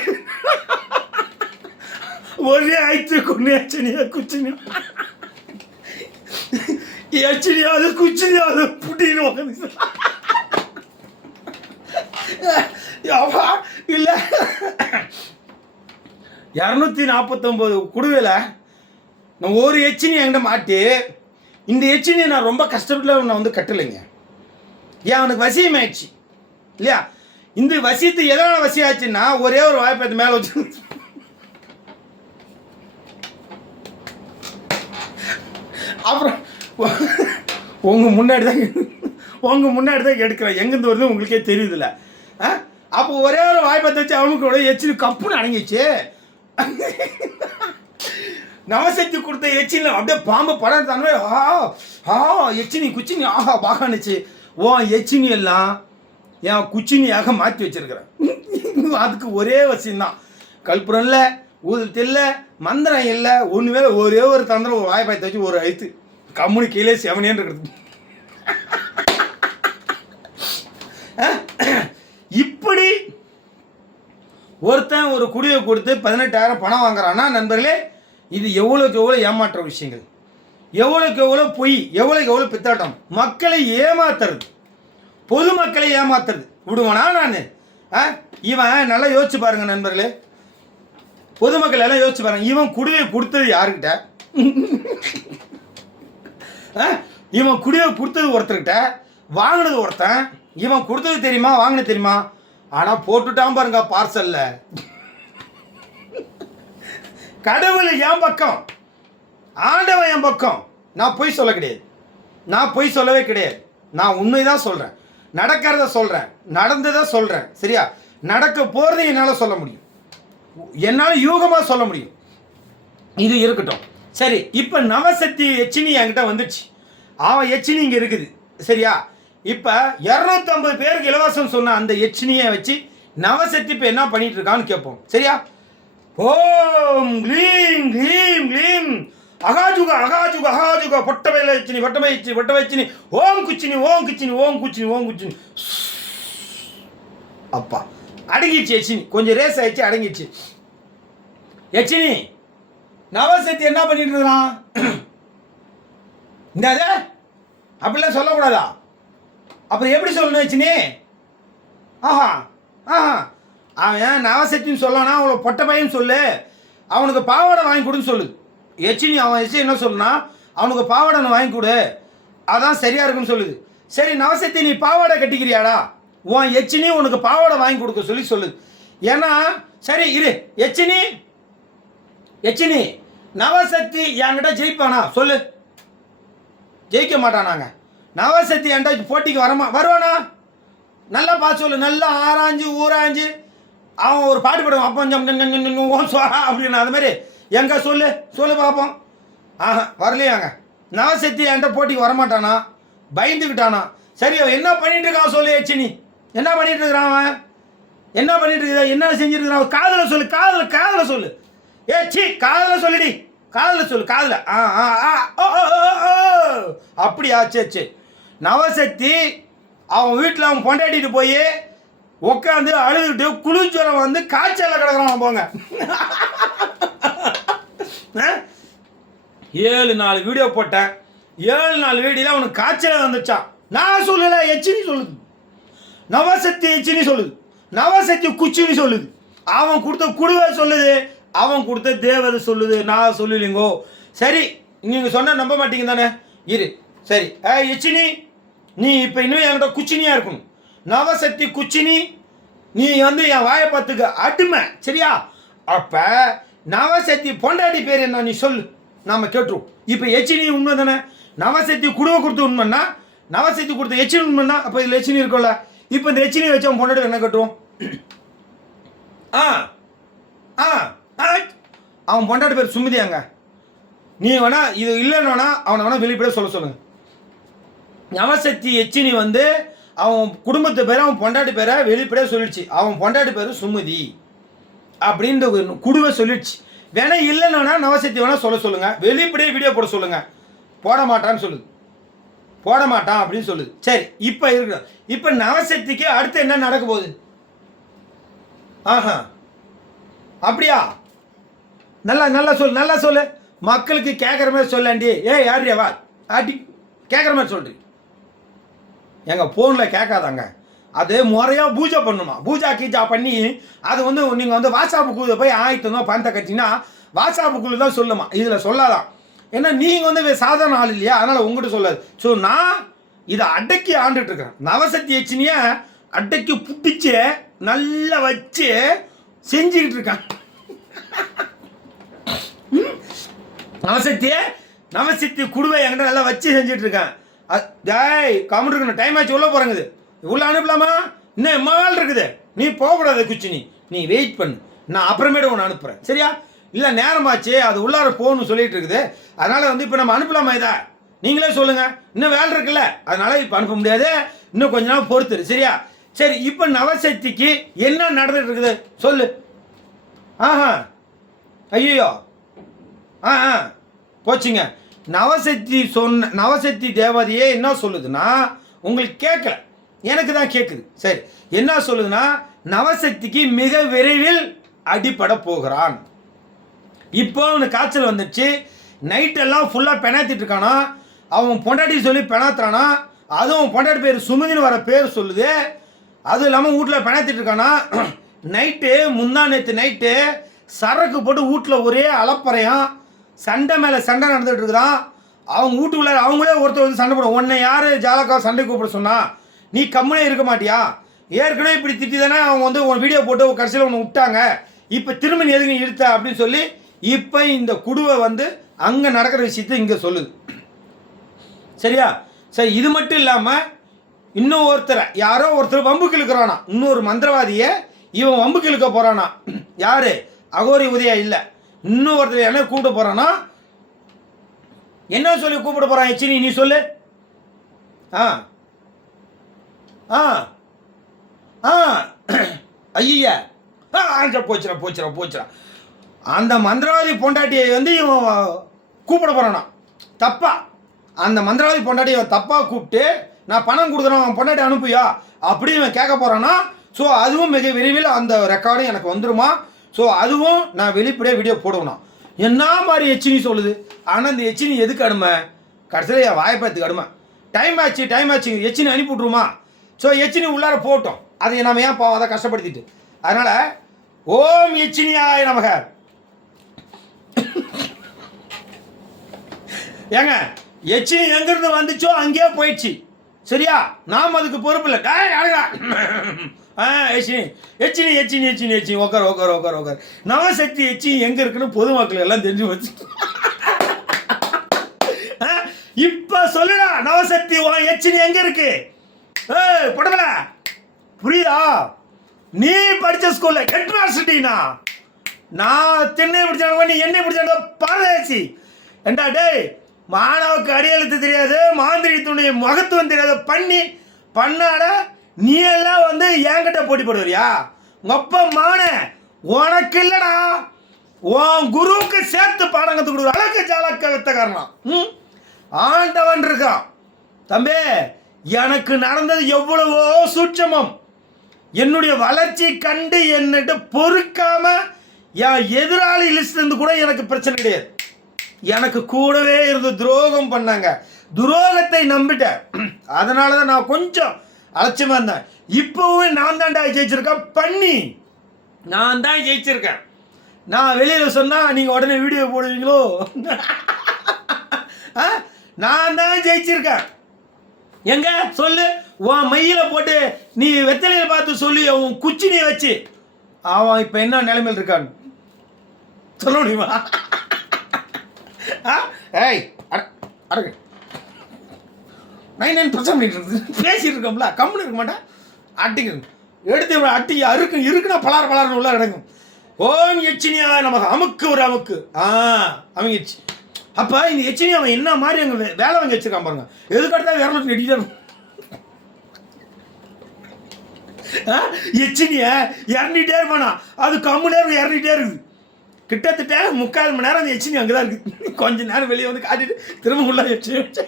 ஒரே ஐச்சு கொண்டு எச்சனியா குச்சினியா எச்சனியாவது குச்சினியாவது புட்டின்னு உட்காந்து இல்லை. 249 குடுவையில் நான் ஒரு எச்சினி என்கிட்ட மாட்டி, இந்த எச்சினியை நான் ரொம்ப கஷ்டப்பட்டு நான் வந்து கட்டலைங்க. ஏன் அவனுக்கு வசியமாயிடுச்சு இல்லையா? இந்த வசியத்து எதனால் வசியாச்சுன்னா ஒரே ஒரு வாய்ப்பு மேலே வச்சு அப்புறம் உங்கள் முன்னாடி தான் எடுக்கிறேன். எங்கேருந்து வருது உங்களுக்கே தெரியுதுல்ல. அப்போ ஒரே ஒரு வாய்ப்பத்தை வச்சு அவனுக்கு எச்சினி கப்புன்னு அடங்கிச்சு. நவசக்தி கொடுத்த எச்சினில் அப்படியே பாம்பு படம் தானே எச்சினி குச்சினி ஆஹா பாகானுச்சு. ஓ எச்சினி எல்லாம் என் குச்சினியாக மாற்றி வச்சிருக்கிறேன். அதுக்கு ஒரே வசியம்தான். கல்புரம் இல்லை, ஊதல் இல்லை, மந்திரம் இல்லை, ஒன்று மேலே ஒரே ஒரு தந்திரம் ஒரு வாய்ப்பாயத்தை வச்சு ஒரு அழுத்து கம்முனு கீழே செவனேன்னு இருக்கிறது. இப்படி ஒருத்தன் ஒரு குடியை கொடுத்து 18,000 பணம் வாங்குறான்னா நண்பர்களே, இது எவ்வளோக்கு எவ்வளோ ஏமாற்ற விஷயங்கள், எவ்வளோக்கு எவ்வளோ பொய், எவ்வளோக்கு எவ்வளோ பித்தாட்டம். மக்களை ஏமாத்துறது, பொதுமக்களை ஏமாத்துறது விடுவானா நான்? இவன் நல்லா யோசிச்சு பாருங்க நண்பர்களே, பொதுமக்கள் எல்லாம் யோசிச்சு பாருங்க. இவன் குடியை கொடுத்தது யாருக்கிட்ட? இவன் குடியை கொடுத்தது ஒருத்தர்கிட்ட, வாங்கினது ஒருத்தன். இவன் கொடுத்தது தெரியுமா, வாங்கினது தெரியுமா? ஆனால் போட்டுட்டான் பாருங்க பார்சல்ல. கடவுள் என் பக்கம், ஆண்டவன் என் பக்கம். நான் பொய் சொல்ல கிடையாது, நான் பொய் சொல்லவே கிடையாது. நான் உண்மைதான் சொல்கிறேன், நடக்கிறத சொல்கிறேன், நடந்ததை சொல்கிறேன். சரியா? நடக்க போகிறத என்னால் சொல்ல முடியும், என்னால் யூகமாக சொல்ல முடியும். இது இருக்கட்டும். சரி, இப்போ நவசக்தி எச்சினி என்கிட்ட வந்துடுச்சு. அவன் எச்சினி இங்கே இருக்குது. சரியா? இப்போ 250 பேருக்கு இலவசம் சொன்ன அந்த எச்சினியை வச்சு நவசக்தி இப்போ என்ன பண்ணிட்டு இருக்கான்னு கேட்போம். சரியா? ஓம் க்ளீம் க்ளீம் க்ளீம் அகாஜுக அகாஜுக அகாஜுக பொட்டவையில் எச்சினி பொட்டவை எச்சினி பொட்டவை எச்சினி ஓம் குச்சினி ஓம் குச்சினி ஓம் குச்சினி ஓம் குச்சினி. அப்பா அடங்கிடுச்சு எச்சினி, கொஞ்சம் ரேஸ் ஆயிடுச்சு, அடங்கிடுச்சு எச்சினி. நவசக்தி என்ன பண்ணிட்டு இருக்கிறான்? இந்த அப்படிலாம் சொல்லக்கூடாதா? அப்புறம் எப்படி சொல்லணும் எச்சினி? ஆஹா ஆஹா, அவன் நவசக்தின்னு சொல்லனா அவளை பொட்டை பையன் சொல்லு, அவனுக்கு பாவாடை வாங்கி கொடுன்னு சொல்லு. எச்சினி அவன் எச்சி என்ன சொல்லுனா, அவனுக்கு பாவாடை வாங்கி கொடு, அதான் சரியா இருக்குன்னு சொல்லுது. சரி நவசக்தி, நீ பாவாடை கட்டிக்கிறியாடா? உன் எச்சினி உனக்கு பாவாடை வாங்கி கொடுக்க சொல்லி சொல்லுது. ஏன்னா சரி இரு எச்சினி, எச்சினி நவசக்தி என்கிட்ட ஜெயிப்பானா சொல்லு? ஜெயிக்க மாட்டானாங்க. நவசக்தி என்கிட்ட போட்டிக்கு வருவானா? நல்லா பார்த்து சொல்லு. நல்லா ஆராய்ஞ்சு ஊராஞ்சு அவன் ஒரு பாட்டு பாடுவான் அப்போ சோறா அப்படின்னு அது மாதிரி எங்க சொல்லு பார்ப்போம். ஆஹா வரலையாங்க. நவசக்தி என்கிட்ட போட்டிக்கு வரமாட்டானா, பயந்துக்கிட்டானா. சரி என்ன பண்ணிட்டு இருக்கான் சொல்லு எச்சினி, என்ன பண்ணிட்டு இருக்கிறான் அவன், என்ன பண்ணிட்டு இருக்கிற, என்ன செஞ்சிருக்கிறான், காதில் சொல்லு, காதில் சொல்லு. சி காதில் சொல்லுடி, காதில் சொல்லு, காதில். அப்படியா, சரி. நவசக்தி அவன் வீட்டில் அவன் கொண்டாடிட்டு போய் உட்காந்து அழுதுகிட்டு குளிர்ஜுரம் வந்து காய்ச்சலில் கிடக்குறான் போங்க. 7 நாள் வீடியோ போட்டேன். 7 நாள் வீடியோவில் அவனுக்கு காய்ச்சல் வந்துச்சான். நான் சொல்லலை, எச்சினி சொல்லுது. நவசக்தி எச்சினி சொல்லுது, நவசக்தி குச்சினி சொல்லுது. அவன் கொடுத்த குடுவை சொல்லுது, அவன் கொடுத்த தேவதை சொல்லுது, நான் சொல்லலைங்கோ. சரி நீங்கள் சொன்ன நம்ப மாட்டீங்க தானே, இரு சரி. எச்சினி நீ இப்போ இன்னும் என்கிட்ட குச்சினியாக இருக்கணும். நவசக்தி குச்சினி, நீ வந்து என் வாயை பார்த்துக்க அடிமை, சரியா? அப்போ நவசக்தி பொண்டாட்டி பேர் என்ன நீ சொல்லு, நாம் கேட்டுருவோம். இப்போ எச்சினி உண்மை தானே, நவசக்தி குடுவை கொடுத்து உண்மைன்னா, நவசக்தி கொடுத்த எச்சினி உண்மைன்னா, அப்போ இதில் எச்சினி இருக்கும்ல. இப்போ இந்த எச்சினி வச்சு அவன் பொண்டாட்டி என்ன கட்டுவோம்? அவன் பொண்டாட்டி பேர் சுமதியாங்க. நீ வேணா இது இல்லைன்னு வேணா அவனை வேணா வெளிப்படையாக சொல்லுங்க. நவசக்தி எச்சினி வந்து அவன் குடும்பத்து பேரை அவன் பொண்டாட்டி பேரை வெளிப்படையாக சொல்லிடுச்சு. அவன் பொண்டாட்டி பேர் சுமதி அப்படின்ற குடுவை சொல்லிடுச்சு. வேணா இல்லைன்னு வேணா நவசக்தி வேணா சொல்லுங்க, வெளிப்படையாக வீடியோ போட சொல்லுங்க. போட மாட்டான்னு சொல்லுது, போட மாட்டான் அப்படின்னு சொல்லுது. சரி இப்போ இருக்கு. இப்போ நவசக்திக்கு அடுத்து என்ன நடக்க போகுது? ஆஹா அப்படியா, நல்லா சொல்லு, மக்களுக்கு கேட்குற மாதிரி சொல்லாண்டி. யாரியா வா ஆட்டி கேட்குற மாதிரி சொல்கிறீங்க. எங்கள் ஃபோனில் கேட்காதாங்க, அது முறையாக பூஜை பண்ணுமா, பூஜா கீஜா பண்ணி அது வந்து நீங்கள் வந்து வாட்ஸ்அப்புக்குள்ளே போய் ஆயிரத்தோ பணத்தை கட்டினா வாட்ஸ்அப்புக்குள்ளே தான் சொல்லுமா, இதில் சொல்லாதான். ஏன்னா நீங்கள் வந்து சாதாரண ஆள் இல்லையா, அதனால் உங்கள்கிட்ட சொல்லாது. ஸோ நான் இதை அடக்கி ஆண்டுட்டுருக்கேன். நவசக்தி எச்சினியை அடக்கி புட்டிச்சு நல்லா வச்சு செஞ்சுக்கிட்டு இருக்கேன். நவசக்தி குடுவை என்கிட்ட நல்லா வச்சு செஞ்சுட்டு இருக்கேன். கமெண்ட் இருக்கணும், டைம் ஆச்சு, உள்ளே போகிறேங்குது, உள்ள அனுப்பலாமா? இன்னும் எம்மாள் இருக்குது, நீ போகக்கூடாது குச்சினி, நீ வெயிட் பண்ணு, நான் அப்புறமேட்டு ஒன்று அனுப்புகிறேன், சரியா? இல்லை நேரமாச்சு, அது உள்ளார போகணும்னு சொல்லிட்டு இருக்குது. அதனால் வந்து இப்போ நம்ம அனுப்பலாமா இதை? நீங்களே சொல்லுங்கள். இன்னும் வேலை இருக்குல்ல, அதனால் இப்போ அனுப்ப முடியாது, இன்னும் கொஞ்ச நாள் பொறுத்துரு, சரியா? சரி இப்போ நவசக்திக்கு என்ன நடந்துட்டு இருக்குது சொல்லு. ஆஹா ஐயோ போச்சுங்க. நவசக்தி தேவதையே என்ன சொல்லுதுன்னா, உங்களுக்கு கேட்கல, எனக்கு தான் கேட்குது. சரி என்ன சொல்லுதுன்னா, நவசக்திக்கு மிக விரைவில் அடிபட போகிறான். இப்போ அவனுக்கு காய்ச்சல் வந்துடுச்சு, நைட்டெல்லாம் ஃபுல்லாக பெணாத்திட்டு இருக்கானா, அவன் பொண்டாட்டி சொல்லி பெணாத்துறானா, அதுவும் பொண்டாட்டி பேர் சுமதினு வர பேர் சொல்லுது. அதுவும் இல்லாமல் வீட்டில் பெணாத்திட்டு இருக்கானா. நைட்டு முந்தா நேற்று நைட்டு சரக்கு போட்டு வீட்டில் ஒரே அலப்பறையான், சண்டை மேலே சண்டை நடந்துகிட்டு இருக்குதான். அவங்க வீட்டுக்குள்ள அவங்களே ஒருத்தர் வந்து சண்டை போடும். உன்னை யார் ஜாலக்கா சண்டை கூப்பிட சொன்னா, நீ கம்முனே இருக்க மாட்டியா? ஏற்கனவே இப்படி திட்டி தானே அவங்க வந்து உன் வீடியோ போட்டு கடைசியில் ஒன்று விட்டாங்க, இப்போ திரும்ப நீ எதுக்கு இழுத்த அப்படின்னு சொல்லி இப்போ இந்த குடுவை வந்து அங்கே நடக்கிற விஷயத்த இங்கே சொல்லுது, சரியா? சரி இது மட்டும் இல்லாமல் இன்னும் ஒருத்தரை யாரோ ஒருத்தர் வம்புக்கு இழுக்கிறானா, இன்னொரு மந்திரவாதியை இவன் வம்புக்கு இழுக்க போகிறானா. யார்? அகோரி உதயா இல்லை, இன்னும் ஒருத்தர் என்ன கூப்பிட போகிறானா, என்ன சொல்லி கூப்பிட போகிறான் எச்சினி நீ சொல்லு. ஐயா போச்சுடா. அந்த மந்திரவாதி பொண்டாட்டியை வந்து இவன் கூப்பிட போகிறானா தப்பா. அந்த மந்திரவாதி பொண்டாட்டியை தப்பாக கூப்பிட்டு நான் பணம் கொடுக்குறேன் அவன் பொண்டாட்டி அனுப்புயா அப்படின்னு இவன் கேட்க போகிறானா. ஸோ அதுவும் மிக விரைவில் அந்த ரெக்கார்டும் எனக்கு வந்துடுமா. ஸோ அதுவும் நான் வெளிப்படையாக வீடியோ போடுவேன். என்ன மாதிரி எச்சினி சொல்லுது. ஆனால் இந்த எச்சினி எதுக்கு அடுமை? கடைசியில் என் வாய்ப்பத்துக்கு அடுமை. டைம் ஆச்சு எச்சினி அனுப்பி விட்ருமா. ஸோ எச்சினி உள்ளார போட்டோம், அதை நம்ம ஏன் அதை கஷ்டப்படுத்திட்டு. அதனால் ஓம் எச்சினியாய நமக. ஏங்க எச்சினி எங்கிருந்து வந்துச்சோ அங்கேயே போயிடுச்சு, சரியா? நாம் அதுக்கு பொறுப்பு இல்லை. எச்சினி உக்கார். நவசக்தி எச்சினி எங்கே இருக்குன்னு பொதுமக்கள் எல்லாம் தெரிஞ்சு வச்சு இப்போ சொல்லுடா, நவசக்தி எச்சினி எங்கே இருக்கு? படல புரியுதா? நீ படித்த ஸ்கூலில் ஹெட் மாஸ்டர்டீனா, நான் தென்னை பிடிச்சாங்க, நீ என்னை பிடிச்சாங்க பாரதாசி. ஏண்டா டேய், மாணவருக்கு அடியெழுத்து தெரியாது, மாந்திரிகத்துடைய மகத்துவம் தெரியாது, பண்ணாட நீ எல்லாம் வந்து என்கிட்ட போட்டி போடுவரியா? உங்க அப்பா மானே, உனக்கு இல்லைடா, உன் குருவுக்கு சேர்த்து பாடம் கற்றுக் கொடுக்குற அழகு ஜாலக்க வித்த காரணம் ஆண்டவன் இருக்கான். தம்பி, எனக்கு நடந்தது எவ்வளவோ சூட்சமம். என்னுடைய வளர்ச்சி கண்டு என்னட்டு பொறுக்காம என் எதிராளி லிஸ்ட் இருந்து கூட எனக்கு பிரச்சனை கிடையாது. எனக்கு கூடவே இருந்து துரோகம் பண்ணாங்க, துரோகத்தை நம்பிட்டேன். அதனால தான் நான் கொஞ்சம் அலட்சியமா இருந்தேன். இப்போவும் நான் தான்டா ஜெயிச்சிருக்கேன், நான் தான் ஜெயிச்சிருக்கேன். நான் வெளியில் சொன்னால் நீங்கள் உடனே வீடியோ போடுவீங்களோ? நான் தான் ஜெயிச்சிருக்கேன். எங்க சொல்லு, உன் மையில போட்டு நீ வெத்தலையில் பார்த்து சொல்லி உன் குச்சினியை வச்சு அவன் இப்போ என்ன நிலைமையில் இருக்கான்னு சொல்ல முடியுமா? ஏய் அடக்கு 99% பேசிட்டு இருக்கோம்ல, கம்முன்னு இருக்க மாட்டேன். அட்டிங்க எடுத்து அட்டி இருக்குன்னா பலார்னு உள்ள கிடக்கும். ஓம் எச்சினியா நமக்கு அமுக்கு ஒரு அமுக்கு அமைங்கிடுச்சு. அப்போ இந்த எச்சினி அவன் என்ன மாதிரி அங்கே வேலை வாங்கி வச்சிருக்கான் பாருங்க. எதுக்கடுத்தா விரலட்டு நெடிட்டே இருக்கும். எச்சினிய இறண்டிட்டே இருப்பானா, அது கம்மு நேரம் இறண்டிட்டே இருக்குது. கிட்டத்தட்ட 3/4 மணி நேரம் அந்த எச்சினி அங்கே தான் இருக்குது. கொஞ்ச நேரம் வெளியே வந்து காட்டிட்டு திரும்ப உள்ள எச்சினி வச்சு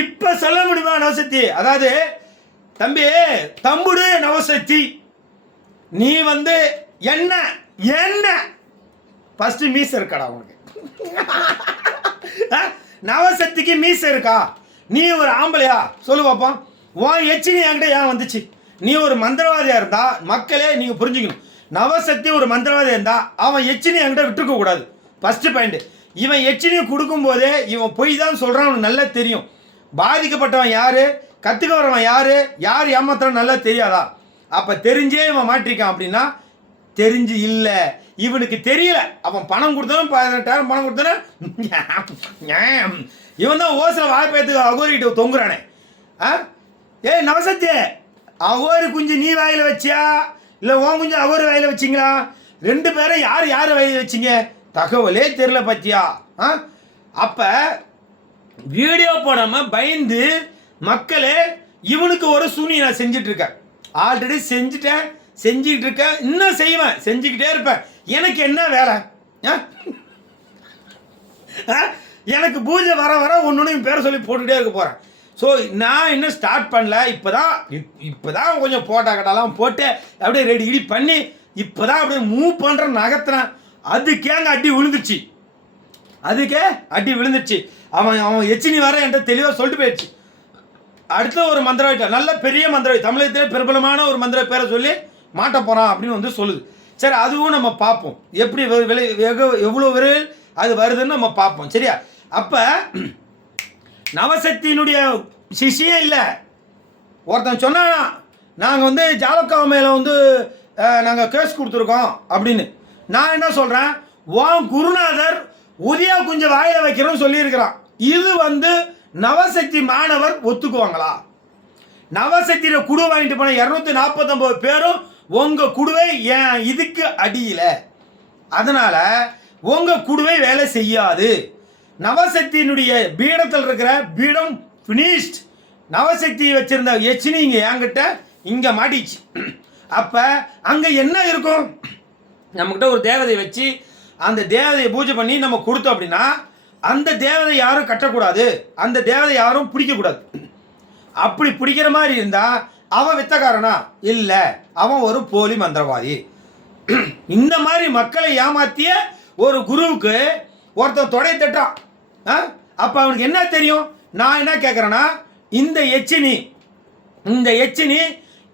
இப்போ சொல்ல முடியுமா நவசக்தி? அதாவது தம்பி, தம்புடு நவசக்தி, நீ வந்து என்ன ஃபர்ஸ்ட் மீசை இருக்காடா உனக்கு? நவசக்திக்கு மீசை இருக்கா? நீ ஒரு ஆம்பளையா சொல்லு பாப்போம். உன் எச்சினி என்கிட்ட ஏன் வந்துச்சு? நீ ஒரு மந்திரவாதியா இருந்தா மக்களே நீங்க புரிஞ்சுக்கணும். நவசக்தி ஒரு மந்திரவாதியா இருந்தா அவன் எச்சினி என்கிட்ட விட்டுருக்க கூடாது. First point. இவன் எச்சினியை கொடுக்கும் போதே இவன் பொய் தான் சொல்றான், அவனுக்கு நல்லா தெரியும். பாதிக்கப்பட்டவன் யாரு, கத்துக்க வரவன் யார் ஏமாத்துறான் நல்லா தெரியாதா? அப்ப தெரிஞ்சே இவன் மாட்டிருக்கான் அப்படின்னா தெரிஞ்சு இல்லை, இவனுக்கு தெரியல. அவன் பணம் கொடுத்தாலும் 18,000 பணம் கொடுத்தாலும் இவன் தான் ஓசில வாய்ப்பேத்துக்கு அகோரிட்டு தொங்குறானே. நவசக்தி, அகோரி குஞ்சு நீ வாயில வச்சியா இல்லை உன் குஞ்சு அகோரி வாயில வச்சிங்களா? 2 பேரும் யார் வாயில வச்சிங்க? தகவலே தெரியல பத்தியா? அப்ப வீடியோ போடாம பயந்து மக்களே இவனுக்கு ஒரு சூனியை நான் செஞ்சுட்டு இருக்கேன். ஆல்ரெடி செஞ்சுக்கிட்டு இருக்கேன், இன்னும் செய்வேன், செஞ்சுக்கிட்டே இருப்பேன். எனக்கு என்ன வேலை? எனக்கு பூஜை வர ஒன்று பேரை சொல்லி போட்டுகிட்டே இருக்க போகிறேன். ஸோ நான் இன்னும் ஸ்டார்ட் பண்ணல. இப்போதான் கொஞ்சம் போட்டா கட்டாலாம் போட்டு அப்படியே ரெடி பண்ணி இப்போதான் அப்படியே மூவ் பண்ணுறேன், நகர்த்துறேன். அதுக்கேங்க அடி விழுந்துருச்சு. அவன் எச்சினி வர என்கிட்ட தெளிவாக சொல்லிட்டு போயிடுச்சு. அடுத்த ஒரு மந்திரவாதி, நல்ல பெரிய மந்திரவாதி, தமிழகத்திலே பிரபலமான ஒரு மந்திர பேரை சொல்லி மாட்ட போகிறான் அப்படின்னு வந்து சொல்லுது. சரி, அதுவும் நம்ம பார்ப்போம், எப்படி எவ்வளோ விரைவில் அது வருதுன்னு நம்ம பார்ப்போம். சரியா? அப்போ நவசக்தியினுடைய சிஷியம் இல்லை. ஒருத்தன் சொன்னானா நாங்கள் வந்து ஜாலக்காவ மேலே வந்து நாங்கள் கேஸ் கொடுத்துருக்கோம் அப்படின்னு. நான் என்ன சொல்கிறேன், உன் குருநாதர் உதயா குஞ்சம் வாயில வைக்கிறோன்னு சொல்லியிருக்கிறான். இது வந்து நவசக்தி மாணவர் ஒத்துக்குவாங்களா? நவசக்தியில குடு வாங்கிட்டு போன 249 பேரும் உங்க குடுவை ஏன் இதுக்கு அடியில, அதனால உங்க குடுவை வேலை செய்யாது. நவசக்தியினுடைய பீடத்தில் இருக்கிற பீடம் பினிஷ்ட். நவசக்தி வச்சிருந்த எச்சினி இங்க என்கிட்ட இங்க மாட்டிச்சு. அப்ப அங்க என்ன இருக்கும்? நம்மகிட்ட ஒரு தேவதை வச்சு அந்த தேவதையை பூஜை பண்ணி நம்ம கொடுத்தோம் அப்படின்னா அந்த தேவதை யாரும் கட்டக்கூடாது, அந்த தேவதை யாரும் பிடிக்கக்கூடாது. அப்படி பிடிக்கிற மாதிரி இருந்தா அவன் வித்தக்காரனா? இல்லை, அவன் ஒரு போலி மந்திரவாதி. இந்த மாதிரி மக்களை ஏமாத்திய ஒரு குருவுக்கு ஒருத்தன் தொடை தட்டான். அப்போ அவனுக்கு என்ன தெரியும்? நான் என்ன கேட்குறேன்னா, இந்த எச்சினி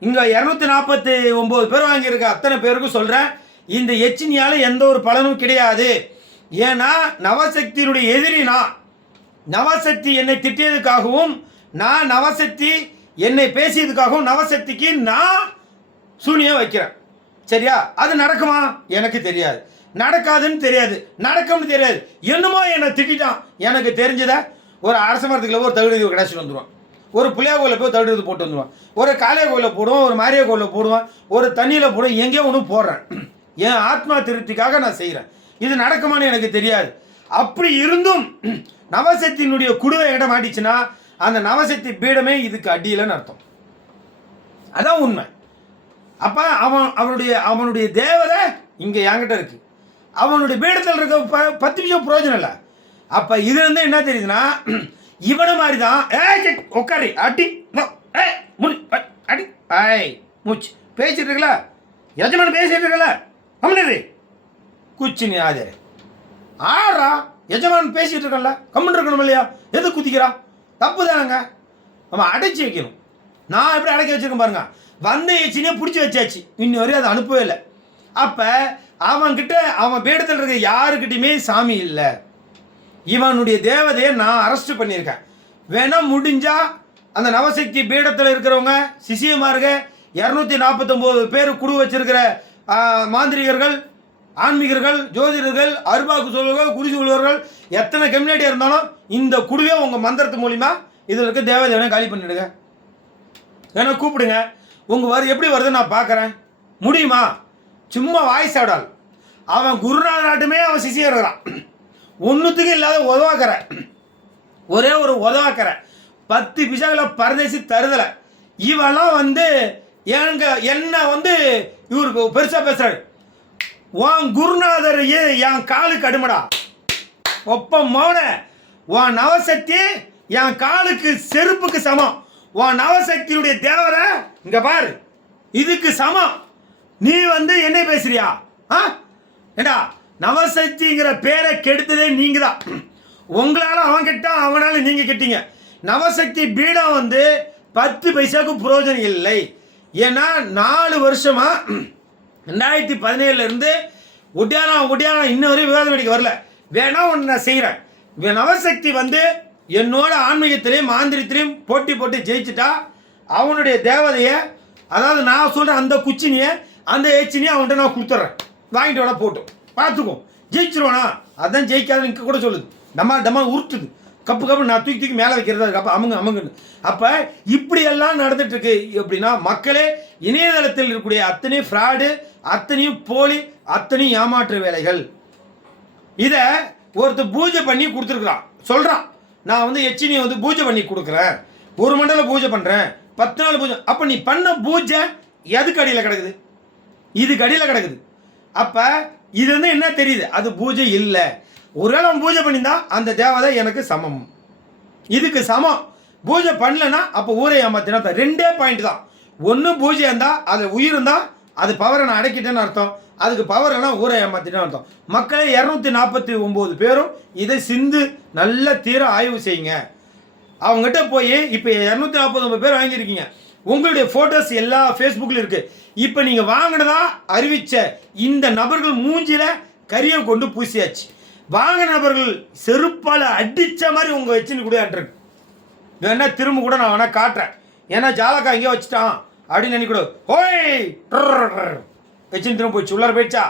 இங்கே 249 பேர் வாங்கியிருக்க அத்தனை பேருக்கும் சொல்கிறேன், இந்த எச்சினியால் எந்த ஒரு பலனும் கிடையாது. ஏன்னா நவசக்தியினுடைய எதிரி நான். நவசக்தி என்னை திட்டியதுக்காகவும் நான் நவசக்தி என்னை பேசியதுக்காகவும் நவசக்திக்கு நான் சூனியம் வைக்கிறேன். சரியா? அது நடக்குமா? எனக்கு தெரியாது. நடக்காதுன்னு தெரியாது, நடக்கும்னு தெரியாது. என்னமோ என்னை திட்டான். எனக்கு தெரிஞ்சதை ஒரு அரச மரத்துக்குள்ள ஒரு தகுதி கிடச்சிட்டு வந்துடுவான். ஒரு பிள்ளையார் கோயிலில் போய் தவிடு போட்டு வந்துடுவான், ஒரு காளியா கோயிலில் போடுவான், ஒரு மாரியா கோயிலில் போடுவான், ஒரு தண்ணியில் போடுவோம், எங்கேயோ ஒன்று போடுறேன். என் ஆத்மா திருப்திக்காக நான் செய்கிறேன். இது நடக்குமான்னு எனக்கு தெரியாது. அப்படி இருந்தும் நவசக்தியினுடைய குடுவை இடம் மாட்டிச்சுன்னா அந்த நவசக்தி பீடமே இதுக்கு அடியிலன்னு அர்த்தம். அதான் உண்மை. அப்போ அவனுடைய தேவதை இங்கே என்கிட்ட இருக்கு, அவனுடைய பீடத்தில் இருக்க 10 நிமிஷம் பிரயோஜனம் இல்லை. அப்போ இதுலேருந்து என்ன தெரியுதுன்னா, இவனை மாதிரி தான் உட்காரி அடி அடி மூச்சு பேசிட்டு இருக்கல, எஜமான பேசிட்டு இருக்கல, கம்முனு குச்சி நீ ஆஜரு ஆறா, எஜமான் பேசிட்டு இருக்கல, கம்முன்னு இருக்கணும் இல்லையா, எது குதிக்கிறா? தப்பு தானங்க. நம்ம அடைச்சி வைக்கணும். நான் எப்படி அடைக்க வச்சிருக்கேன் பாருங்க, வந்த எச்சினே பிடிச்சி வச்சாச்சு, இன்னும் வரையும் அதை அனுப்பவே இல்லை. அப்போ அவன்கிட்ட அவன் பீடத்தில் இருக்க யாருக்கிட்டையுமே சாமி இல்லை. இவனுடைய தேவதையை நான் அரெஸ்ட் பண்ணியிருக்கேன். வேணா முடிஞ்சா அந்த நவசக்தி பீடத்தில் இருக்கிறவங்க சிசியமாருங்க 249 பேர் குழு வச்சிருக்கிற மாந்திரிகர்கள், ஆன்மீகர்கள், ஜோதிடர்கள், அருபாக்கு சொல்லுவர்கள், குறி சொல்லுவர்கள், எத்தனை கம்யூனிட்டியாக இருந்தாலும் இந்த குழுவே உங்கள் மந்திரத்து மூலிமா இதில் இருக்க தேவதையை காலி பண்ணிவிடுங்க. ஏன்னா கூப்பிடுங்க, உங்கள் வரி எப்படி வருதுன்னு நான் பார்க்குறேன். முடியுமா? சும்மா வாய்ஸ் ஆடால். அவன் குருநாதனாட்டுமே அவன் சிசியர் இருக்கிறான். ஒன்றுத்துக்கும் இல்லாத உதவாக்கிற, ஒரே ஒரு உதவாக்கிற 10 பிசாக்களை பரதேசி தருதலை. இவெல்லாம் வந்து என்ன வந்து இவருக்கு பெருசாக பேசுகிறாரு. உன் குருநாதரையே என் காலுக்கு அடுமடா ஒப்ப மௌன, உன் நவசக்தி என் காலுக்கு செருப்புக்கு சமம். உன் நவசக்தியுடைய தேவரை இங்கே பாரு, இதுக்கு சமம். நீ வந்து என்ன பேசுறியா? ஏண்டா, நவசக்திங்கிற பேரை கெடுத்ததே நீங்கள் தான். உங்களால் அவன் கெட்டான், அவனால நீங்கள் கெட்டீங்க. நவசக்தி பீடம் வந்து 10 பைசாவுக்கு பிரயோஜனம் இல்லை. ஏன்னா 4 வருஷமா 2017 ஒட்டியானம் இன்ன வரையும் விவாதம் அடிக்க வரல. வேணா ஒன்று நான் செய்கிறேன். நவசக்தி வந்து என்னோட ஆன்மீகத்திலையும் மாந்திரத்திலையும் போட்டு ஜெயிச்சுட்டா அவனுடைய தேவதையை, அதாவது நான் சொல்கிறேன் அந்த குச்சினியை அந்த எச்சினியை அவன்கிட்ட நான் கொடுத்துட்றேன், வாங்கிட்டு வேணா போட்டோம் பார்த்துக்கோம். ஜெயிச்சிருவானா? அதான் ஜெயிக்காதுன்னு இங்கே கூட சொல்லுது. டமா உருட்டுது, கப்பு நான் தூக்கி மேலே வைக்கிறது, அதுக்கப்புறம் அமுங்குன்னு. அப்போ இப்படியெல்லாம் நடந்துட்டுருக்கு. எப்படின்னா மக்களே, இணையதளத்தில் இருக்கக்கூடிய அத்தனை ஃப்ராடு, அத்தனையும் போலி, அத்தனையும் ஏமாற்று வேலைகள். இதை ஒருத்தர் பூஜை பண்ணி கொடுத்துருக்குறான், சொல்கிறான் நான் வந்து எச்சினியை வந்து பூஜை பண்ணி கொடுக்குறேன், 1 மண்டலம் பூஜை பண்ணுறேன், 10 நாள் பூஜை. அப்போ நீ பண்ண பூஜை எதுக்கு அடியில் கிடக்குது? இதுக்கு அடியில் கிடக்குது. அப்போ இது வந்து என்ன தெரியுது? அது பூஜை இல்லை. ஒருவேளை அவன் பூஜை பண்ணியிருந்தா அந்த தேவதை எனக்கு சமம், இதுக்கு சமம். பூஜை பண்ணலன்னா அப்போ ஊரை ஏமாத்தினா 2 பாயிண்ட் தான். ஒன்று பூஜை இருந்தால் அது உயிர் இருந்தால் அது பவரை நான் அடக்கிட்டேன்னு அர்த்தம், அதுக்கு பவர் எல்லாம் ஊரை ஏமாத்திட்டேன்னு அர்த்தம். மக்களே 249 பேரும் இதை சிந்து நல்ல தீர ஆய்வு செய்யுங்க. அவங்ககிட்ட போய் இப்போ 249 பேர் வாங்கியிருக்கீங்க, உங்களுடைய ஃபோட்டோஸ் எல்லா ஃபேஸ்புக்கில் இருக்குது. இப்போ நீங்கள் வாங்கினதா அறிவித்த இந்த நபர்கள் மூஞ்சியில் கரியை கொண்டு பூசியாச்சு. வாங்கின நபர்கள் செருப்பால் அடித்த மாதிரி உங்கள் வச்சுன்னு கூட ஆட்டிருக்கு. வேணா திரும்ப கூட நான் வேணா காட்டுறேன். ஏன்னா ஜாலக்கா இங்கே வச்சுட்டான் அப்படின்னு நினைக்கூட ஓய் வச்சுன்னு திரும்ப போயிடுச்சு, உள்ளார போயிடுச்சா.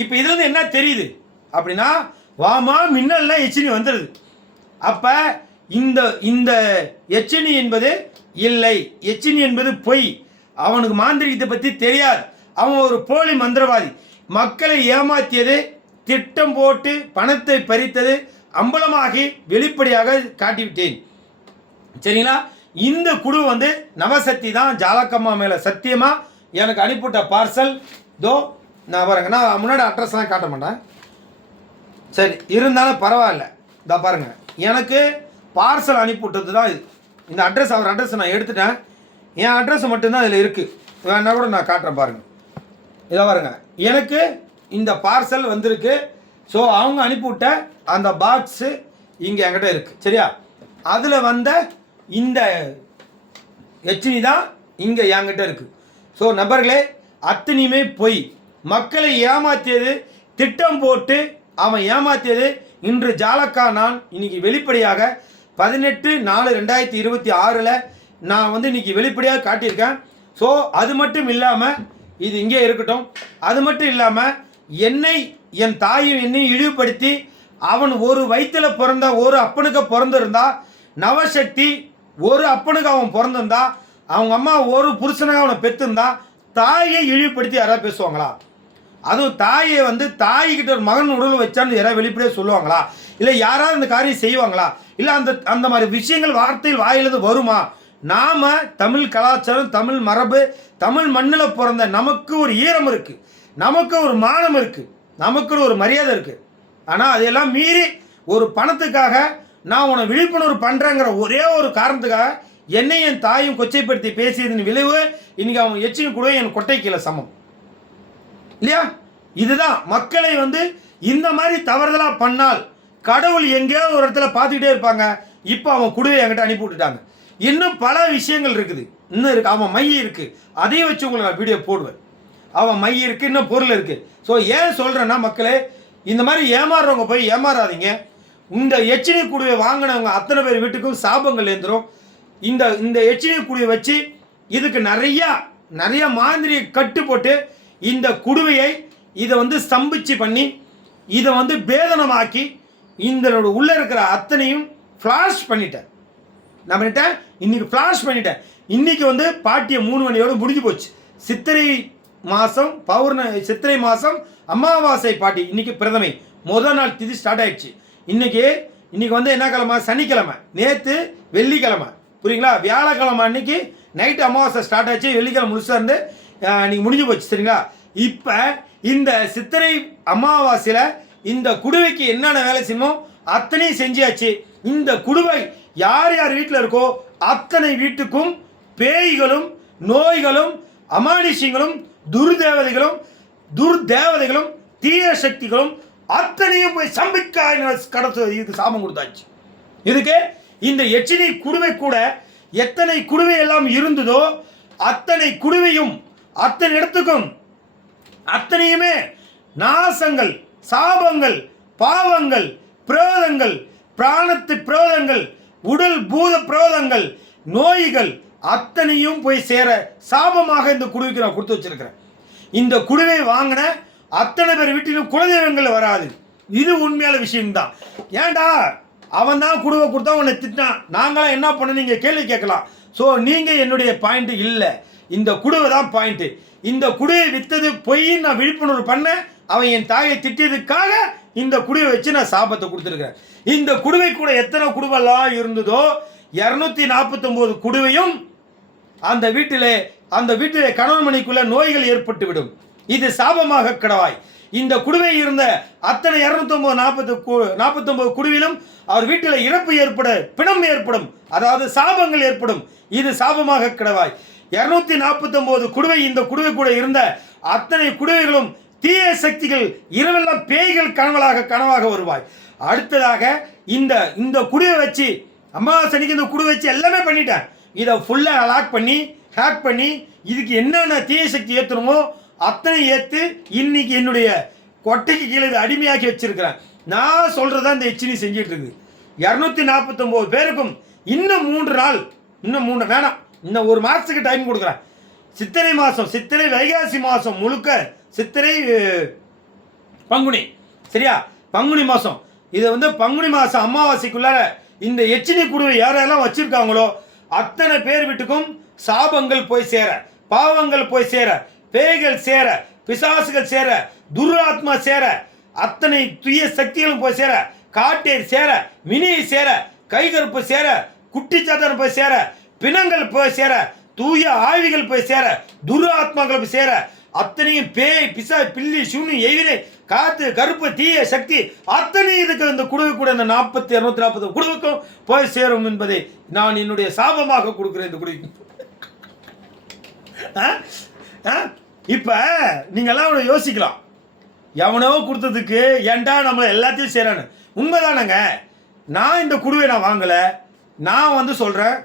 இப்போ இது வந்து என்ன தெரியுது அப்படின்னா, வாமா மின்னல்லாம் எச்சினி வந்துடுது. அப்போ இந்த எச்சினி என்பது இல்லை, எச்சினி என்பது பொய். அவனுக்கு மாந்திரிகத்தை பற்றி தெரியாது, அவன் ஒரு போலி மந்திரவாதி. மக்களை ஏமாற்றியது, திட்டம் போட்டு பணத்தை பறித்தது அம்பலமாகி வெளிப்படையாக காட்டிவிட்டேன். சரிங்களா? இந்த குழு வந்து நவசக்தி தான். ஜாலக்கம்மா மேலே சத்தியமாக எனக்கு அனுப்பிவிட்ட பார்சல் தோ நான் பாருங்க, நான் முன்னாடி அட்ரஸ்லாம் காட்ட மாட்டேன், சரி இருந்தாலும் பரவாயில்ல. இதா பாருங்கள், எனக்கு பார்சல் அனுப்பிவிட்டது தான் இது. இந்த அட்ரஸ், அவர் அட்ரஸ் நான் எடுத்துட்டேன், என் அட்ரஸ் மட்டும்தான் இதில் இருக்குது. வேணா கூட நான் காட்டுறேன் பாருங்கள். இதை பாருங்கள், எனக்கு இந்த பார்சல் வந்திருக்கு. ஸோ அவங்க அனுப்பிவிட்ட அந்த பாக்ஸு இங்கே என்கிட்ட இருக்குது. சரியா? அதில் வந்த இந்த எச்சினி தான் இங்கே என்கிட்ட இருக்குது. ஸோ நபர்களே, அத்தனையுமே பொய். மக்களை ஏமாற்றியது, திட்டம் போட்டு அவன் ஏமாற்றியது இன்று ஜாலக்கா. நான் இன்னைக்கு வெளிப்படையாக 18/4/2026 நான் வந்து இன்னைக்கு வெளிப்படையாக காட்டியிருக்கேன். ஸோ அது மட்டும் இல்லாமல் இது இங்கே இருக்கட்டும். அது மட்டும் இல்லாமல் என்னை, என் தாயும் என்னை இழிவுபடுத்தி அவன் ஒரு வயிற்றில் பிறந்த ஒரு அப்பனுக்கு பிறந்திருந்தா நவசக்தி ஒரு அப்பனுக்கு அவன் பிறந்திருந்தா, அவங்க அம்மா ஒரு புருஷனுக்கு அவனை பெற்றிருந்தா, தாயை இழிவுபடுத்தி யாராவது பேசுவாங்களா? அதுவும் தாயை வந்து தாய்கிட்ட ஒரு மகன் உடல் வச்சான்னு யாராவது வெளிப்படையாக சொல்லுவாங்களா? இல்லை யாராவது அந்த காரியம் செய்வாங்களா? இல்லை அந்த அந்த மாதிரி விஷயங்கள் வார்த்தையில் வாயிலிருந்து வருமா? நாம் தமிழ் கலாச்சாரம், தமிழ் மரபு, தமிழ் மண்ணில் பிறந்த நமக்கு ஒரு ஈரம் இருக்குது, நமக்கு ஒரு மானம் இருக்குது, நமக்கு ஒரு மரியாதை இருக்குது. ஆனால் அதையெல்லாம் மீறி ஒரு பணத்துக்காக நான் உன்னை விழிப்புணர்வு பண்ணுறேங்கிற ஒரே ஒரு காரணத்துக்காக என்னை என் தாயும் கொச்சைப்படுத்தி பேசியதன் விளைவு இன்னைக்கு அவங்க எச்சின் கூட என் கொட்டை கீழே சமம் இல்லையா? இதுதான் மக்களை வந்து இந்த மாதிரி தவறுதலாக பண்ணால் கடவுள் எங்கேயோ ஒரு இடத்துல பார்த்துக்கிட்டே இருப்பாங்க. இப்போ அவன் குடுவை என்கிட்ட அனுப்பி விட்டுட்டாங்க. இன்னும் பல விஷயங்கள் இருக்குது, இன்னும் இருக்குது. அவன் மை இருக்குது, அதையும் வச்சு உங்களுக்கு நான் வீடியோ போடுவேன். அவன் மை இருக்குது, இன்னும் பொருள் இருக்குது. ஸோ ஏன் சொல்கிறேன்னா மக்களே, இந்த மாதிரி ஏமாறுறவங்க போய் ஏமாறாதீங்க. இந்த எச்சினி குடுவை வாங்கினவங்க அத்தனை பேர் வீட்டுக்கும் சாபங்கள் எழுந்துரும். இந்த இந்த எச்சினி குடுவை வச்சு இதுக்கு நிறையா மாதிரி கட்டு போட்டு இந்த குடுவையை இதை வந்து ஸ்தம்பிச்சு பண்ணி இதை வந்து பேதனமாக்கி இந்த உள்ளே இருக்கிற அத்தனையும் ஃப்ளாஷ் பண்ணிட்டேன். நான் பண்ணிட்டேன், இன்றைக்கி ஃப்ளாஷ் பண்ணிட்டேன். இன்றைக்கி வந்து பாட்டியை 3 மணியோடு முடிஞ்சு போச்சு. சித்திரை மாதம் அமாவாசை பாட்டி இன்றைக்கி பிரதமை முதல் நாள் திதி ஸ்டார்ட் ஆகிடுச்சு. இன்றைக்கி வந்து என்ன கிழமை? சனிக்கிழமை. நேற்று வெள்ளிக்கிழமை, புரியுங்களா? வியாழக்கிழமை அன்றைக்கி நைட்டு அமாவாசை ஸ்டார்ட் ஆச்சு. வெள்ளிக்கிழமை முழுசாக இருந்து இன்றைக்கி முடிஞ்சு போச்சு, சரிங்களா? இப்போ இந்த சித்திரை அமாவாசையில் இந்த குடுவைக்கு என்னென்ன வேலை செய்யணுமோ அத்தனையும் செஞ்சாச்சு. இந்த குடுவை யார் யார் வீட்டில் இருக்கோ அத்தனை வீட்டுக்கும் பேய்களும் நோய்களும் அமானுஷ்யங்களும் துர்தேவதைகளும் தீய சக்திகளும் அத்தனையும் போய் சம்பிக்க கடத்து இதுக்கு சாபம் கொடுத்தாச்சு. இதுக்கு இந்த எச்சினி குடுவை கூட எத்தனை குடுவை எல்லாம் இருந்ததோ அத்தனை குடுவையும் அத்தனை இடத்துக்கும் அத்தனையுமே நாசங்கள், சாபங்கள், பாவங்கள், பிரேதங்கள், பிராணத்து பிரேதங்கள், உடல் பூத பிரேதங்கள், நோய்கள் அத்தனையும் போய் சேர சாபமாக இந்த குடுவைக்கு நான் கொடுத்து வச்சிருக்கிறேன். இந்த குடுவை வாங்கின அத்தனை பேர் வீட்டிலும் குலதெய்வங்கள் வராது. இது உண்மையான விஷயம்தான். ஏண்டா அவன் தான் குடுவை கொடுத்தா உன்னை திட்டான், நாங்களாம் என்ன பண்ண நீங்கள் கேள்வி கேட்கலாம். ஸோ நீங்கள் என்னுடைய பாயிண்ட் இல்லை, இந்த குடுவை தான் பாயிண்ட்டு. இந்த குடுவை விற்றது பொய்ன்னு நான் விழிப்புணர்வு பண்ணேன். அவன் என் தாயை திட்டியதுக்காக இந்த குடுவை வச்சு நான் சாபத்தை கொடுத்துருக்கிறேன். இந்த குடுவை கூட எத்தனை குடுவெல்லாம் இருந்ததோ 249 குடுவையும் அந்த வீட்டிலே கணவன் மணிக்குள்ள நோய்கள் ஏற்பட்டு விடும். இது சாபமாக கிடவாய். இந்த குடுவை இருந்த அத்தனை 249 குடுவிலும் அவர் வீட்டில் இறப்பு பிணம் ஏற்படும், அதாவது சாபங்கள் ஏற்படும். இது சாபமாக கிடவாய். 249 குடுவை, இந்த குடுவை கூட இருந்த அத்தனை குடுவைகளும் தீய சக்திகள், இரவெல்லாம் பேய்கள் கனவாக வருவாய். அடுத்ததாக இந்த குடுவை வச்சு அமாவாசைக்கு இந்த குடுவை வச்சு எல்லாமே பண்ணிட்டேன். இதை ஃபுல்லாக ஹேக் பண்ணி இதுக்கு என்னென்ன தீய சக்தி ஏற்றணுமோ அத்தனை ஏற்று இன்னைக்கு என்னுடைய கொட்டைக்கு கீழே அடிமையாக்கி வச்சிருக்கிறேன். நான் சொல்கிறதா இந்த எச்சினி செஞ்சிட்டு இருக்கு. 249 பேருக்கும் இன்னும் 3 நாள், வேணாம், இன்னும் 1 மாதத்துக்கு டைம் கொடுக்குறேன். சித்திரை வைகாசி மாதம் முழுக்க, சித்திரை பங்குனி, சரியா? பங்குனி மாதம், இதை வந்து பங்குனி மாதம் அமாவாசைக்குள்ளார இந்த எச்சினி குடுவை யாரெல்லாம் வச்சிருக்காங்களோ அத்தனை பேர் வீட்டுக்கும் சாபங்கள் போய் சேர, பாவங்கள் போய் சேர, பேய்கள் சேர, பிசாசுகள் சேர, துராத்மா சேர, அத்தனை தூய சக்திகளும் போய் சேர, காட்டேர் சேர, மினி சேர, கைகருப்பு சேர, குட்டிச்சாத்தன் போய் சேர, பிணங்கள் போய் சேர, தூய ஆவிகள் போய் சேர, துராத்மாக்கள் போய் சேர, அத்தனையும் பேய் பிசா பில்லி சூனி எய்வினை காத்து கருப்பு தீய சக்தி அத்தனை இதுக்கு இந்த குடுவை கூட இந்த 240 குடுவைக்கும் போய் சேரும் என்பதை நான் என்னுடைய சாபமாக கொடுக்குறேன் இந்த குடுவைக்கு. இப்போ நீங்கள்லாம் யோசிக்கலாம், எவனோ கொடுத்ததுக்கு ஏன்டா நம்ம எல்லாத்தையும் செய்கிறான்னு. உண்மைதானங்க, நான் இந்த குடுவை நான் வாங்கலை. நான் வந்து சொல்கிறேன்,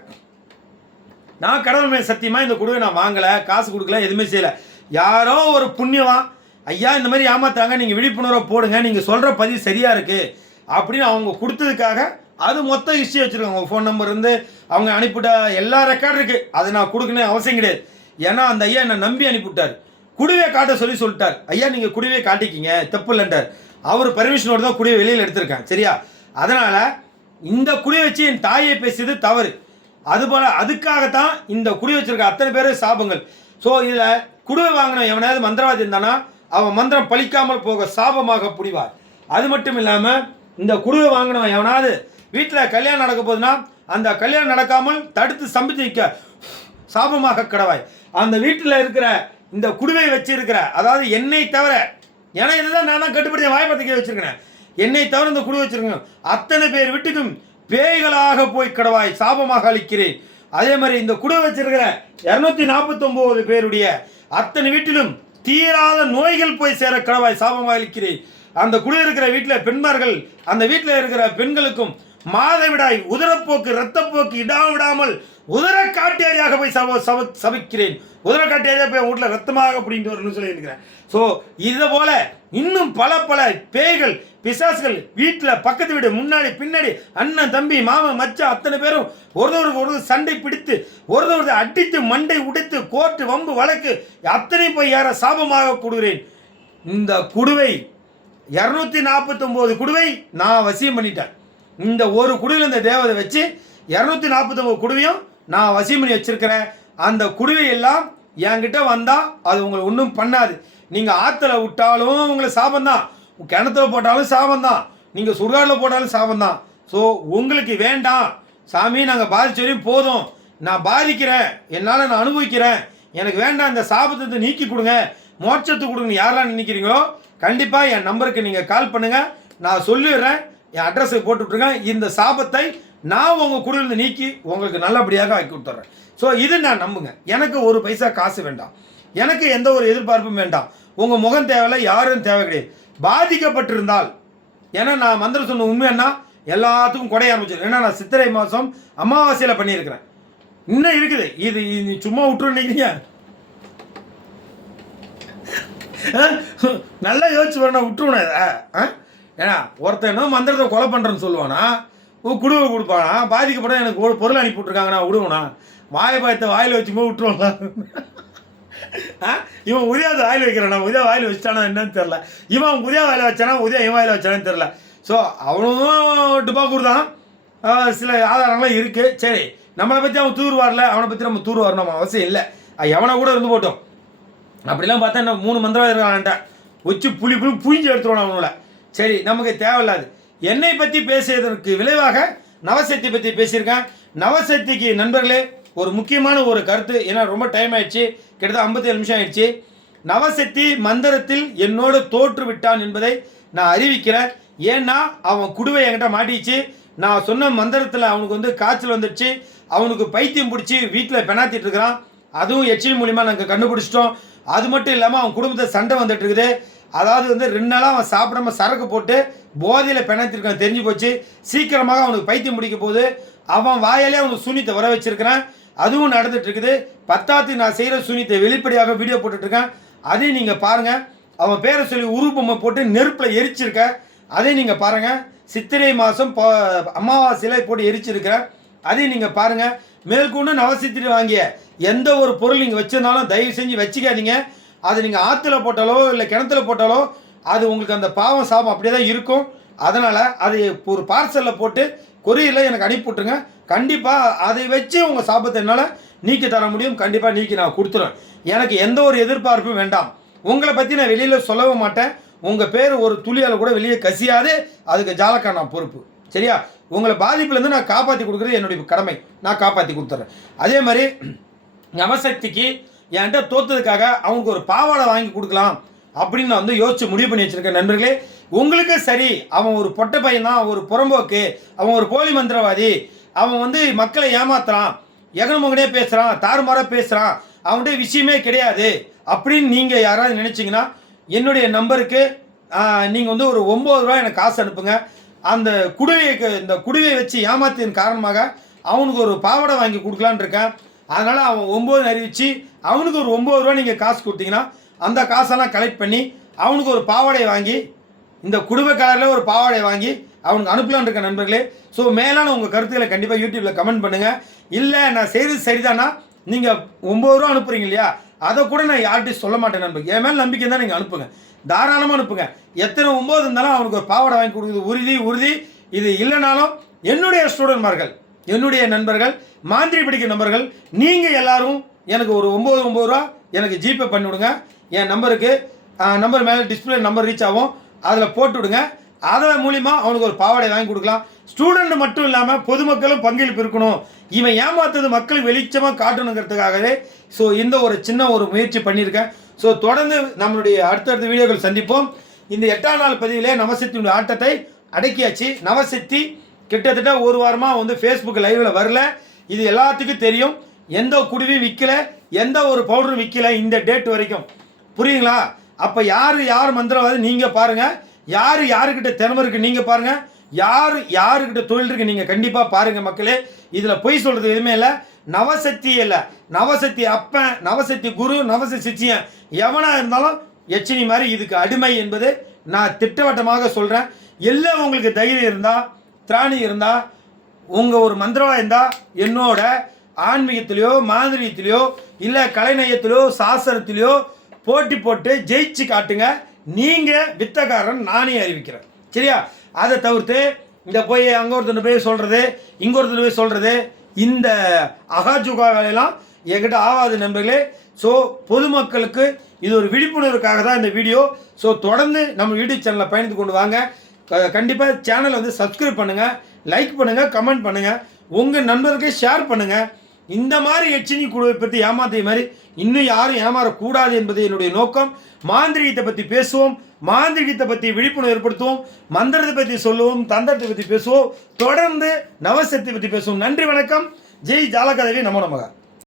நான் கடவுள் மேல் சத்தியமாக இந்த குடுவை நான் வாங்கலை, காசு கொடுக்கல, எதுவுமே செய்யலை. யாரோ ஒரு புண்ணியவான், ஐயா இந்த மாதிரி ஏமாத்தாங்க, நீங்கள் விழிப்புணர்வை போடுங்க, நீங்கள் சொல்கிற பதிவு சரியாக இருக்குது அப்படின்னு அவங்க கொடுத்ததுக்காக அது மொத்த ஹிஸ்ட்ரி வச்சுருக்காங்க. அவங்க ஃபோன் நம்பர் இருந்து அவங்க அனுப்பிவிட்ட எல்லா ரெக்கார்டு இருக்குது. அதை நான் கொடுக்கணும் அவசியம் கிடையாது. ஏன்னா அந்த ஐயா என்னை நம்பி அனுப்பிவிட்டார். குடுவையை காட்ட சொல்லிட்டார். ஐயா நீங்கள் குடுவையை காட்டிக்கிங்க, தப்பு இல்லைன்றார். அவர் பர்மிஷனோடு தான் குடுவை வெளியில் எடுத்திருக்கேன், சரியா? அதனால் இந்த குடுவை வச்சு என் தாயை பேசியது தவறு. அதுபோல் அதுக்காகத்தான் இந்த குடி வச்சிருக்க அத்தனை பேர் சாபங்கள். ஸோ இதில் குடுவை வாங்கின எவனாவது மந்திரவாதி இருந்தானா அவன் மந்திரம் பலிக்காமல் போக சாபமாக புரிவார். அது மட்டும் இல்லாமல் இந்த குடுவை வாங்கினவன் எவனாவது வீட்டில் கல்யாணம் நடக்க போதுன்னா அந்த கல்யாணம் நடக்காமல் தடுத்து சம்பித்து நிற்க சாபமாக கடவாய். அந்த வீட்டில் இருக்கிற இந்த குடுவை வச்சிருக்கிற, அதாவது என்னை தவிர, ஏன்னா இதுதான் நான் தான் கட்டுப்படுத்தி வாய்ப்பத்திக்க வச்சிருக்கிறேன், என்னை தவிர இந்த குடுவை வச்சிருக்கேன் அத்தனை பேர் வீட்டுக்கும் பேய்களாக போய் கடவாய் சாபமாக அளிக்கிறேன். அதே மாதிரி இந்த குடுவை வச்சிருக்கிற 249 பேருடைய அத்தனை வீட்டிலும் தீராத நோய்கள் போய் சேர கடவாய் சாபமாக அளிக்கிறேன். அந்த குடி இருக்கிற வீட்டில் பெண்மார்கள், அந்த வீட்டில் இருக்கிற பெண்களுக்கும் மாதவிடாய், உதரப்போக்கு, இரத்தப்போக்கு விடாமல் உதர காட்டேரியாக போய் சபிக்கிறேன். உதர காட்டேரியா போய் வீட்டில் ரத்தமாக அப்படின்ட்டு வரணும்னு சொல்லியிருக்கிறேன். ஸோ இதை போல இன்னும் பல பேய்கள் பிசாசுகள் வீட்டில் பக்கத்து வீடு முன்னாடி பின்னாடி அண்ணன் தம்பி மாமன் மச்சான் அத்தனை பேரும் ஒருத்தருக்கு ஒரு சண்டை பிடித்து ஒருத்தருக்கு அடித்து மண்டை உடைத்து கோர்ட்டு வம்பு வழக்கு அத்தனை போய் யார சாபமாக கொடுக்கிறேன். இந்த குடுவை 249 குடுவை நான் வசியம் பண்ணிட்டேன். இந்த ஒரு குடுவையில் இந்த தேவதை வச்சு 249 குடுவையும் நான் வசியம் பண்ணி வச்சிருக்கிறேன். அந்த குடுவை எல்லாம் என்கிட்ட வந்தால் அது உங்களை ஒன்றும் பண்ணாது. நீங்கள் ஆற்றுல விட்டாலும் உங்களை சாபந்தான், கிணத்துல போட்டாலும் சாபந்தான், நீங்கள் சுடுகாட்டில் போட்டாலும் சாபந்தான். ஸோ உங்களுக்கு வேண்டாம் சாமி, நாங்கள் பாதிச்சவரையும் போதும், நான் பாதிக்கிறேன், என்னால் நான் அனுபவிக்கிறேன், எனக்கு வேண்டாம், இந்த சாபத்தை நீக்கி கொடுங்க, மோட்சத்தை கொடுங்க யாரெல்லாம் நினைக்கிறீங்களோ கண்டிப்பாக என் நம்பருக்கு நீங்கள் கால் பண்ணுங்கள். நான் சொல்லிடுறேன், என் அட்ரஸை போட்டு விட்ருங்க. இந்த சாபத்தை நான் உங்கள் குடியிலிருந்து நீக்கி உங்களுக்கு நல்லபடியாக ஆக்கி கொடுத்துட்றேன். ஸோ இது நான் நம்புங்க. எனக்கு ஒரு பைசா காசு வேண்டாம், எனக்கு எந்த ஒரு எதிர்பார்ப்பும் வேண்டாம், உங்கள் முகம் தேவையில்லை, யாரும் தேவை கிடையாது. பாதிக்கப்பட்டிருந்தால், ஏன்னா நான் மந்திரம் சொன்ன உண்மைன்னா எல்லாத்துக்கும் கொடைய ஆரம்பிச்சிடும். ஏன்னா நான் சித்திரை மாதம் அமாவாசையில் பண்ணியிருக்கிறேன், இன்னும் இருக்குது. இது நீ சும்மா விட்டுரு நினைக்கிறீங்க? நல்லா யோசிச்சு வரணும், விட்டுருவேன். ஏன்னா ஒருத்தன் என்ன மந்திரத்தை கொலை பண்ணுறேன்னு சொல்லுவானா, குடுவை கொடுப்பானா, பாதிக்கப்பட எனக்கு ஒரு பொருள் அனுப்பி விட்ருக்காங்கண்ணா விடுவோண்ணா, வாயை பாயத்தை வாயில் வச்சும்போது விட்டுருவாங்களா? இவன் உதயாவது வாயில் வைக்கிறானா, உதயா வாயில் வச்சிட்டானா என்னன்னு தெரில, இவன் உதயா வாயில் வச்சானா உதயா இவன் வாயில் வச்சானு தெரில. ஸோ அவனும் டுபாக்கூர் தான், சில ஆதாரங்கள்லாம் இருக்குது. சரி, நம்மளை பற்றி அவன் தூர் வரல, அவனை பற்றி நம்ம தூர் வரணும் நம்ம அவசியம் இல்லை, எவனை கூட இருந்து போட்டோம். அப்படிலாம் பார்த்தா என்ன 3 மந்திரம் இருக்கான்ட்ட வச்சு புழிஞ்சு எடுத்துருவான் அவனோட. சரி, நமக்கு தேவையில்லாது. என்னை பற்றி பேசியதற்கு விளைவாக நவசக்தி பற்றி பேசியிருக்கேன். நவசக்திக்கு நண்பர்களே ஒரு முக்கியமான ஒரு கருத்து, ஏன்னா ரொம்ப டைம் ஆயிடுச்சு, கிட்டத்தட்ட 57 நிமிஷம் ஆயிடுச்சு. நவசக்தி மந்திரத்தில் என்னோடு தோற்று விட்டான் என்பதை நான் அறிவிக்கிறேன். ஏன்னா அவன் குடுவை என்கிட்ட மாட்டிச்சு, நான் சொன்ன மந்திரத்தில் அவனுக்கு காய்ச்சல் வந்துடுச்சு, அவனுக்கு பைத்தியம் பிடிச்சி வீட்டில் பெணாத்திட்டு இருக்கிறான். அதுவும் எச்சி மூலிமா நாங்கள் கண்டுபிடிச்சிட்டோம். அது மட்டும் இல்லாமல் அவன் குடும்பத்தை சண்டை வந்துட்டு இருக்குது. அதாவது 2 நாளாக அவன் சாப்பிடாம சரக்கு போட்டு போதையில் பெணாத்திருக்கான், தெரிஞ்சு போச்சு. சீக்கிரமாக அவனுக்கு பைத்தியம் பிடிக்க போகுது. அவன் வாயிலே அவனுக்கு சூனியத்தை வர வச்சிருக்கிறான், அதுவும் நடந்துட்டு இருக்குது. 10வது நான் செய்கிற சூனியத்தை வெளிப்படையாக வீடியோ போட்டுட்ருக்கேன், அதையும் நீங்கள் பாருங்கள். அவன் பேரை சொல்லி உருவமை போட்டு நெருப்பில் எரிச்சிருக்க, அதையும் நீங்கள் பாருங்கள். சித்திரை மாதம் அமாவாசையில் போட்டு எரிச்சிருக்கிறேன், அதையும் நீங்கள் பாருங்கள். மேற்கொண்டு நவசித்திரை வாங்கிய எந்த ஒரு பொருள் நீங்கள் வச்சிருந்தாலும் தயவு செஞ்சு வச்சுக்காதீங்க. அது நீங்கள் ஆற்றுல போட்டாலோ இல்லை கிணத்துல போட்டாலோ அது உங்களுக்கு அந்த பாவம் சாபம் அப்படியே தான் இருக்கும். அதனால் அது ஒரு பார்சலில் போட்டு கொரியரில் எனக்கு அனுப்பிவிட்ருங்க. கண்டிப்பாக அதை வச்சு உங்கள் சாபத்தை என்னால் நீக்கி தர முடியும், கண்டிப்பாக நீக்கி நான் கொடுத்துருவேன். எனக்கு எந்த ஒரு எதிர்பார்ப்பும் வேண்டாம். உங்களை பற்றி நான் வெளியில் சொல்லவும் மாட்டேன். உங்கள் பேர் ஒரு துளியால் கூட வெளியே கசியாது, அதுக்கு ஜாலக்கா நான் பொறுப்பு. சரியா? உங்களை பாதிப்புலேருந்து நான் காப்பாற்றி கொடுக்குறது என்னுடைய கடமை, நான் காப்பாற்றி கொடுத்துட்றேன். அதே மாதிரி நவசக்திக்கு என்கிட்ட தோற்றதுக்காக அவனுக்கு ஒரு பாவாடை வாங்கி கொடுக்கலாம் அப்படின்னு நான் யோசிச்சு முடிவு பண்ணி வச்சுருக்கேன். நண்பர்களே, உங்களுக்கு சரி, அவன் ஒரு பொட்டை பையன் தான், ஒரு புறம்போக்கு, அவன் ஒரு போலி மந்திரவாதி, அவன் மக்களை ஏமாத்துறான், எகனமுகனே பேசுகிறான், தாறுமாறாக பேசுகிறான், அவன்கிட்ட விஷயமே கிடையாது அப்படின்னு நீங்கள் யாராவது நினச்சிங்கன்னா என்னுடைய நம்பருக்கு நீங்கள் ஒரு 9 ரூபா எனக்கு காசு அனுப்புங்க. அந்த இந்த குடுவையை வச்சு ஏமாத்தின் காரணமாக அவனுக்கு ஒரு பாவாடை வாங்கி கொடுக்கலான்னு இருக்கேன். அதனால் அவன் 9 அறிவித்து அவனுக்கு ஒரு 9 ரூபா நீங்கள் காசு கொடுத்தீங்கன்னா அந்த காசெல்லாம் கலெக்ட் பண்ணி அவனுக்கு ஒரு பாவாடையை வாங்கி, இந்த குடும்ப கலரில் ஒரு பாவாடையை வாங்கி அவனுக்கு அனுப்பலான் இருக்க நண்பர்களே. ஸோ மேலான உங்கள் கருத்துக்களை கண்டிப்பாக யூடியூப்பில் கமெண்ட் பண்ணுங்கள். இல்லை நான் செய்கிறது சரிதானா, நீங்கள் 9 ரூபா அனுப்புகிறீங்க இல்லையா, அதை கூட நான் யார்கிட்டையும் சொல்ல மாட்டேன் நண்பர்கள். என் மேலே நம்பிக்கை தான் நீங்கள் அனுப்புங்க, தாராளமாக அனுப்புங்க. எத்தனை 9 இருந்தாலும் அவனுக்கு ஒரு பாவாடை வாங்கி கொடுக்குறது உறுதி. இது இல்லைனாலும் என்னுடைய ஸ்டூடெண்ட்மார்கள் என்னுடைய நண்பர்கள், மாந்திரி பிடிக்கிற நண்பர்கள், நீங்கள் எல்லாரும் எனக்கு ஒரு 9 ரூபா எனக்கு ஜிபே பண்ணி விடுங்க. என் நம்பருக்கு நம்பர் மேலே டிஸ்பிளே நம்பர் ரீச் ஆகும், அதில் போட்டு விடுங்க. அதன் மூலிமா அவனுக்கு ஒரு பாவாடை வாங்கி கொடுக்கலாம். ஸ்டூடெண்ட் மட்டும் இல்லாமல் பொதுமக்களும் பங்களிப்பு இருக்கணும். இவன் ஏமாத்துறது மக்கள் வெளிச்சமாக காட்டணுங்கிறதுக்காகவே ஸோ இந்த ஒரு சின்ன ஒரு முயற்சி பண்ணியிருக்கேன். ஸோ தொடர்ந்து நம்மளுடைய அடுத்தடுத்த வீடியோக்கள் சந்திப்போம். இந்த 8ஆம் நாள் பதிவிலே நவசக்தியுடைய ஆட்டத்தை அடக்கியாச்சு. நவசக்தி கிட்டத்தட்ட ஒரு வாரமாக வந்து ஃபேஸ்புக் லைவில் வரல. இது எல்லாத்துக்கும் தெரியும். எந்த குடிவையும் விற்கல, எந்த ஒரு பவுடரும் விற்கல இந்த டேட் வரைக்கும். புரியுங்களா? அப்போ யார் மந்திரவாதி நீங்கள் பாருங்கள், யாருக்கிட்ட திறமை இருக்குது நீங்கள் பாருங்கள், யாருக்கிட்ட தொழில் இருக்குது நீங்கள் கண்டிப்பாக பாருங்கள் மக்களே. இதில் பொய் சொல்கிறது எதுவுமே இல்லை. நவசக்தி இல்லை, நவசக்தி அப்பன், நவசக்தி குரு, நவசக்தி சிச்சியன் எவனாக இருந்தாலும் எச்சினி மாதிரி இதுக்கு அடிமை என்பது நான் திட்டவட்டமாக சொல்கிறேன். எல்லாம் உங்களுக்கு தைரியம் இருந்தால், திராணி இருந்தால், உங்கள் ஒரு மந்திரவாக இருந்தால் என்னோட ஆன்மீகத்திலையோ மாந்திரியத்திலையோ இல்லை கலைநயத்திலையோ சாஸ்திரத்திலையோ போட்டி போட்டு ஜெயிச்சு காட்டுங்க. நீங்கள் வித்தக்காரன் நானே அறிவிக்கிறேன். சரியா? அதை தவிர்த்து இந்த போய் அங்கே ஒருத்தர் போய் சொல்கிறது, இங்கே ஒருத்தர் போய் சொல்கிறது, இந்த அகாஜுகா வேலையெல்லாம் என்கிட்ட ஆகாது நண்பர்களே. ஸோ பொதுமக்களுக்கு இது ஒரு விழிப்புணர்வுக்காக தான் இந்த வீடியோ. ஸோ தொடர்ந்து நம்ம யூடியூப் சேனலை பயணித்து கொண்டு வாங்க. கண்டிப்பாக சேனலை வந்து சப்ஸ்கிரைப் பண்ணுங்கள், லைக் பண்ணுங்கள், கமெண்ட் பண்ணுங்கள், உங்கள் நண்பர்களுக்கு ஷேர் பண்ணுங்கள். இந்த மாதிரி எச்சினி குழுவை பற்றி ஏமாத்திய மாதிரி இன்னும் யாரும் ஏமாறக்கூடாது என்பது என்னுடைய நோக்கம். மாந்திரிகத்தை பற்றி பேசுவோம், மாந்திரிகத்தை பற்றி விழிப்புணர்வு ஏற்படுத்துவோம், மந்திரத்தை பற்றி சொல்லுவோம், தந்திரத்தை பற்றி பேசுவோம், தொடர்ந்து நவசக்தி பற்றி பேசுவோம். நன்றி, வணக்கம். ஜெய் ஜாலகதேவி நமோ நமக.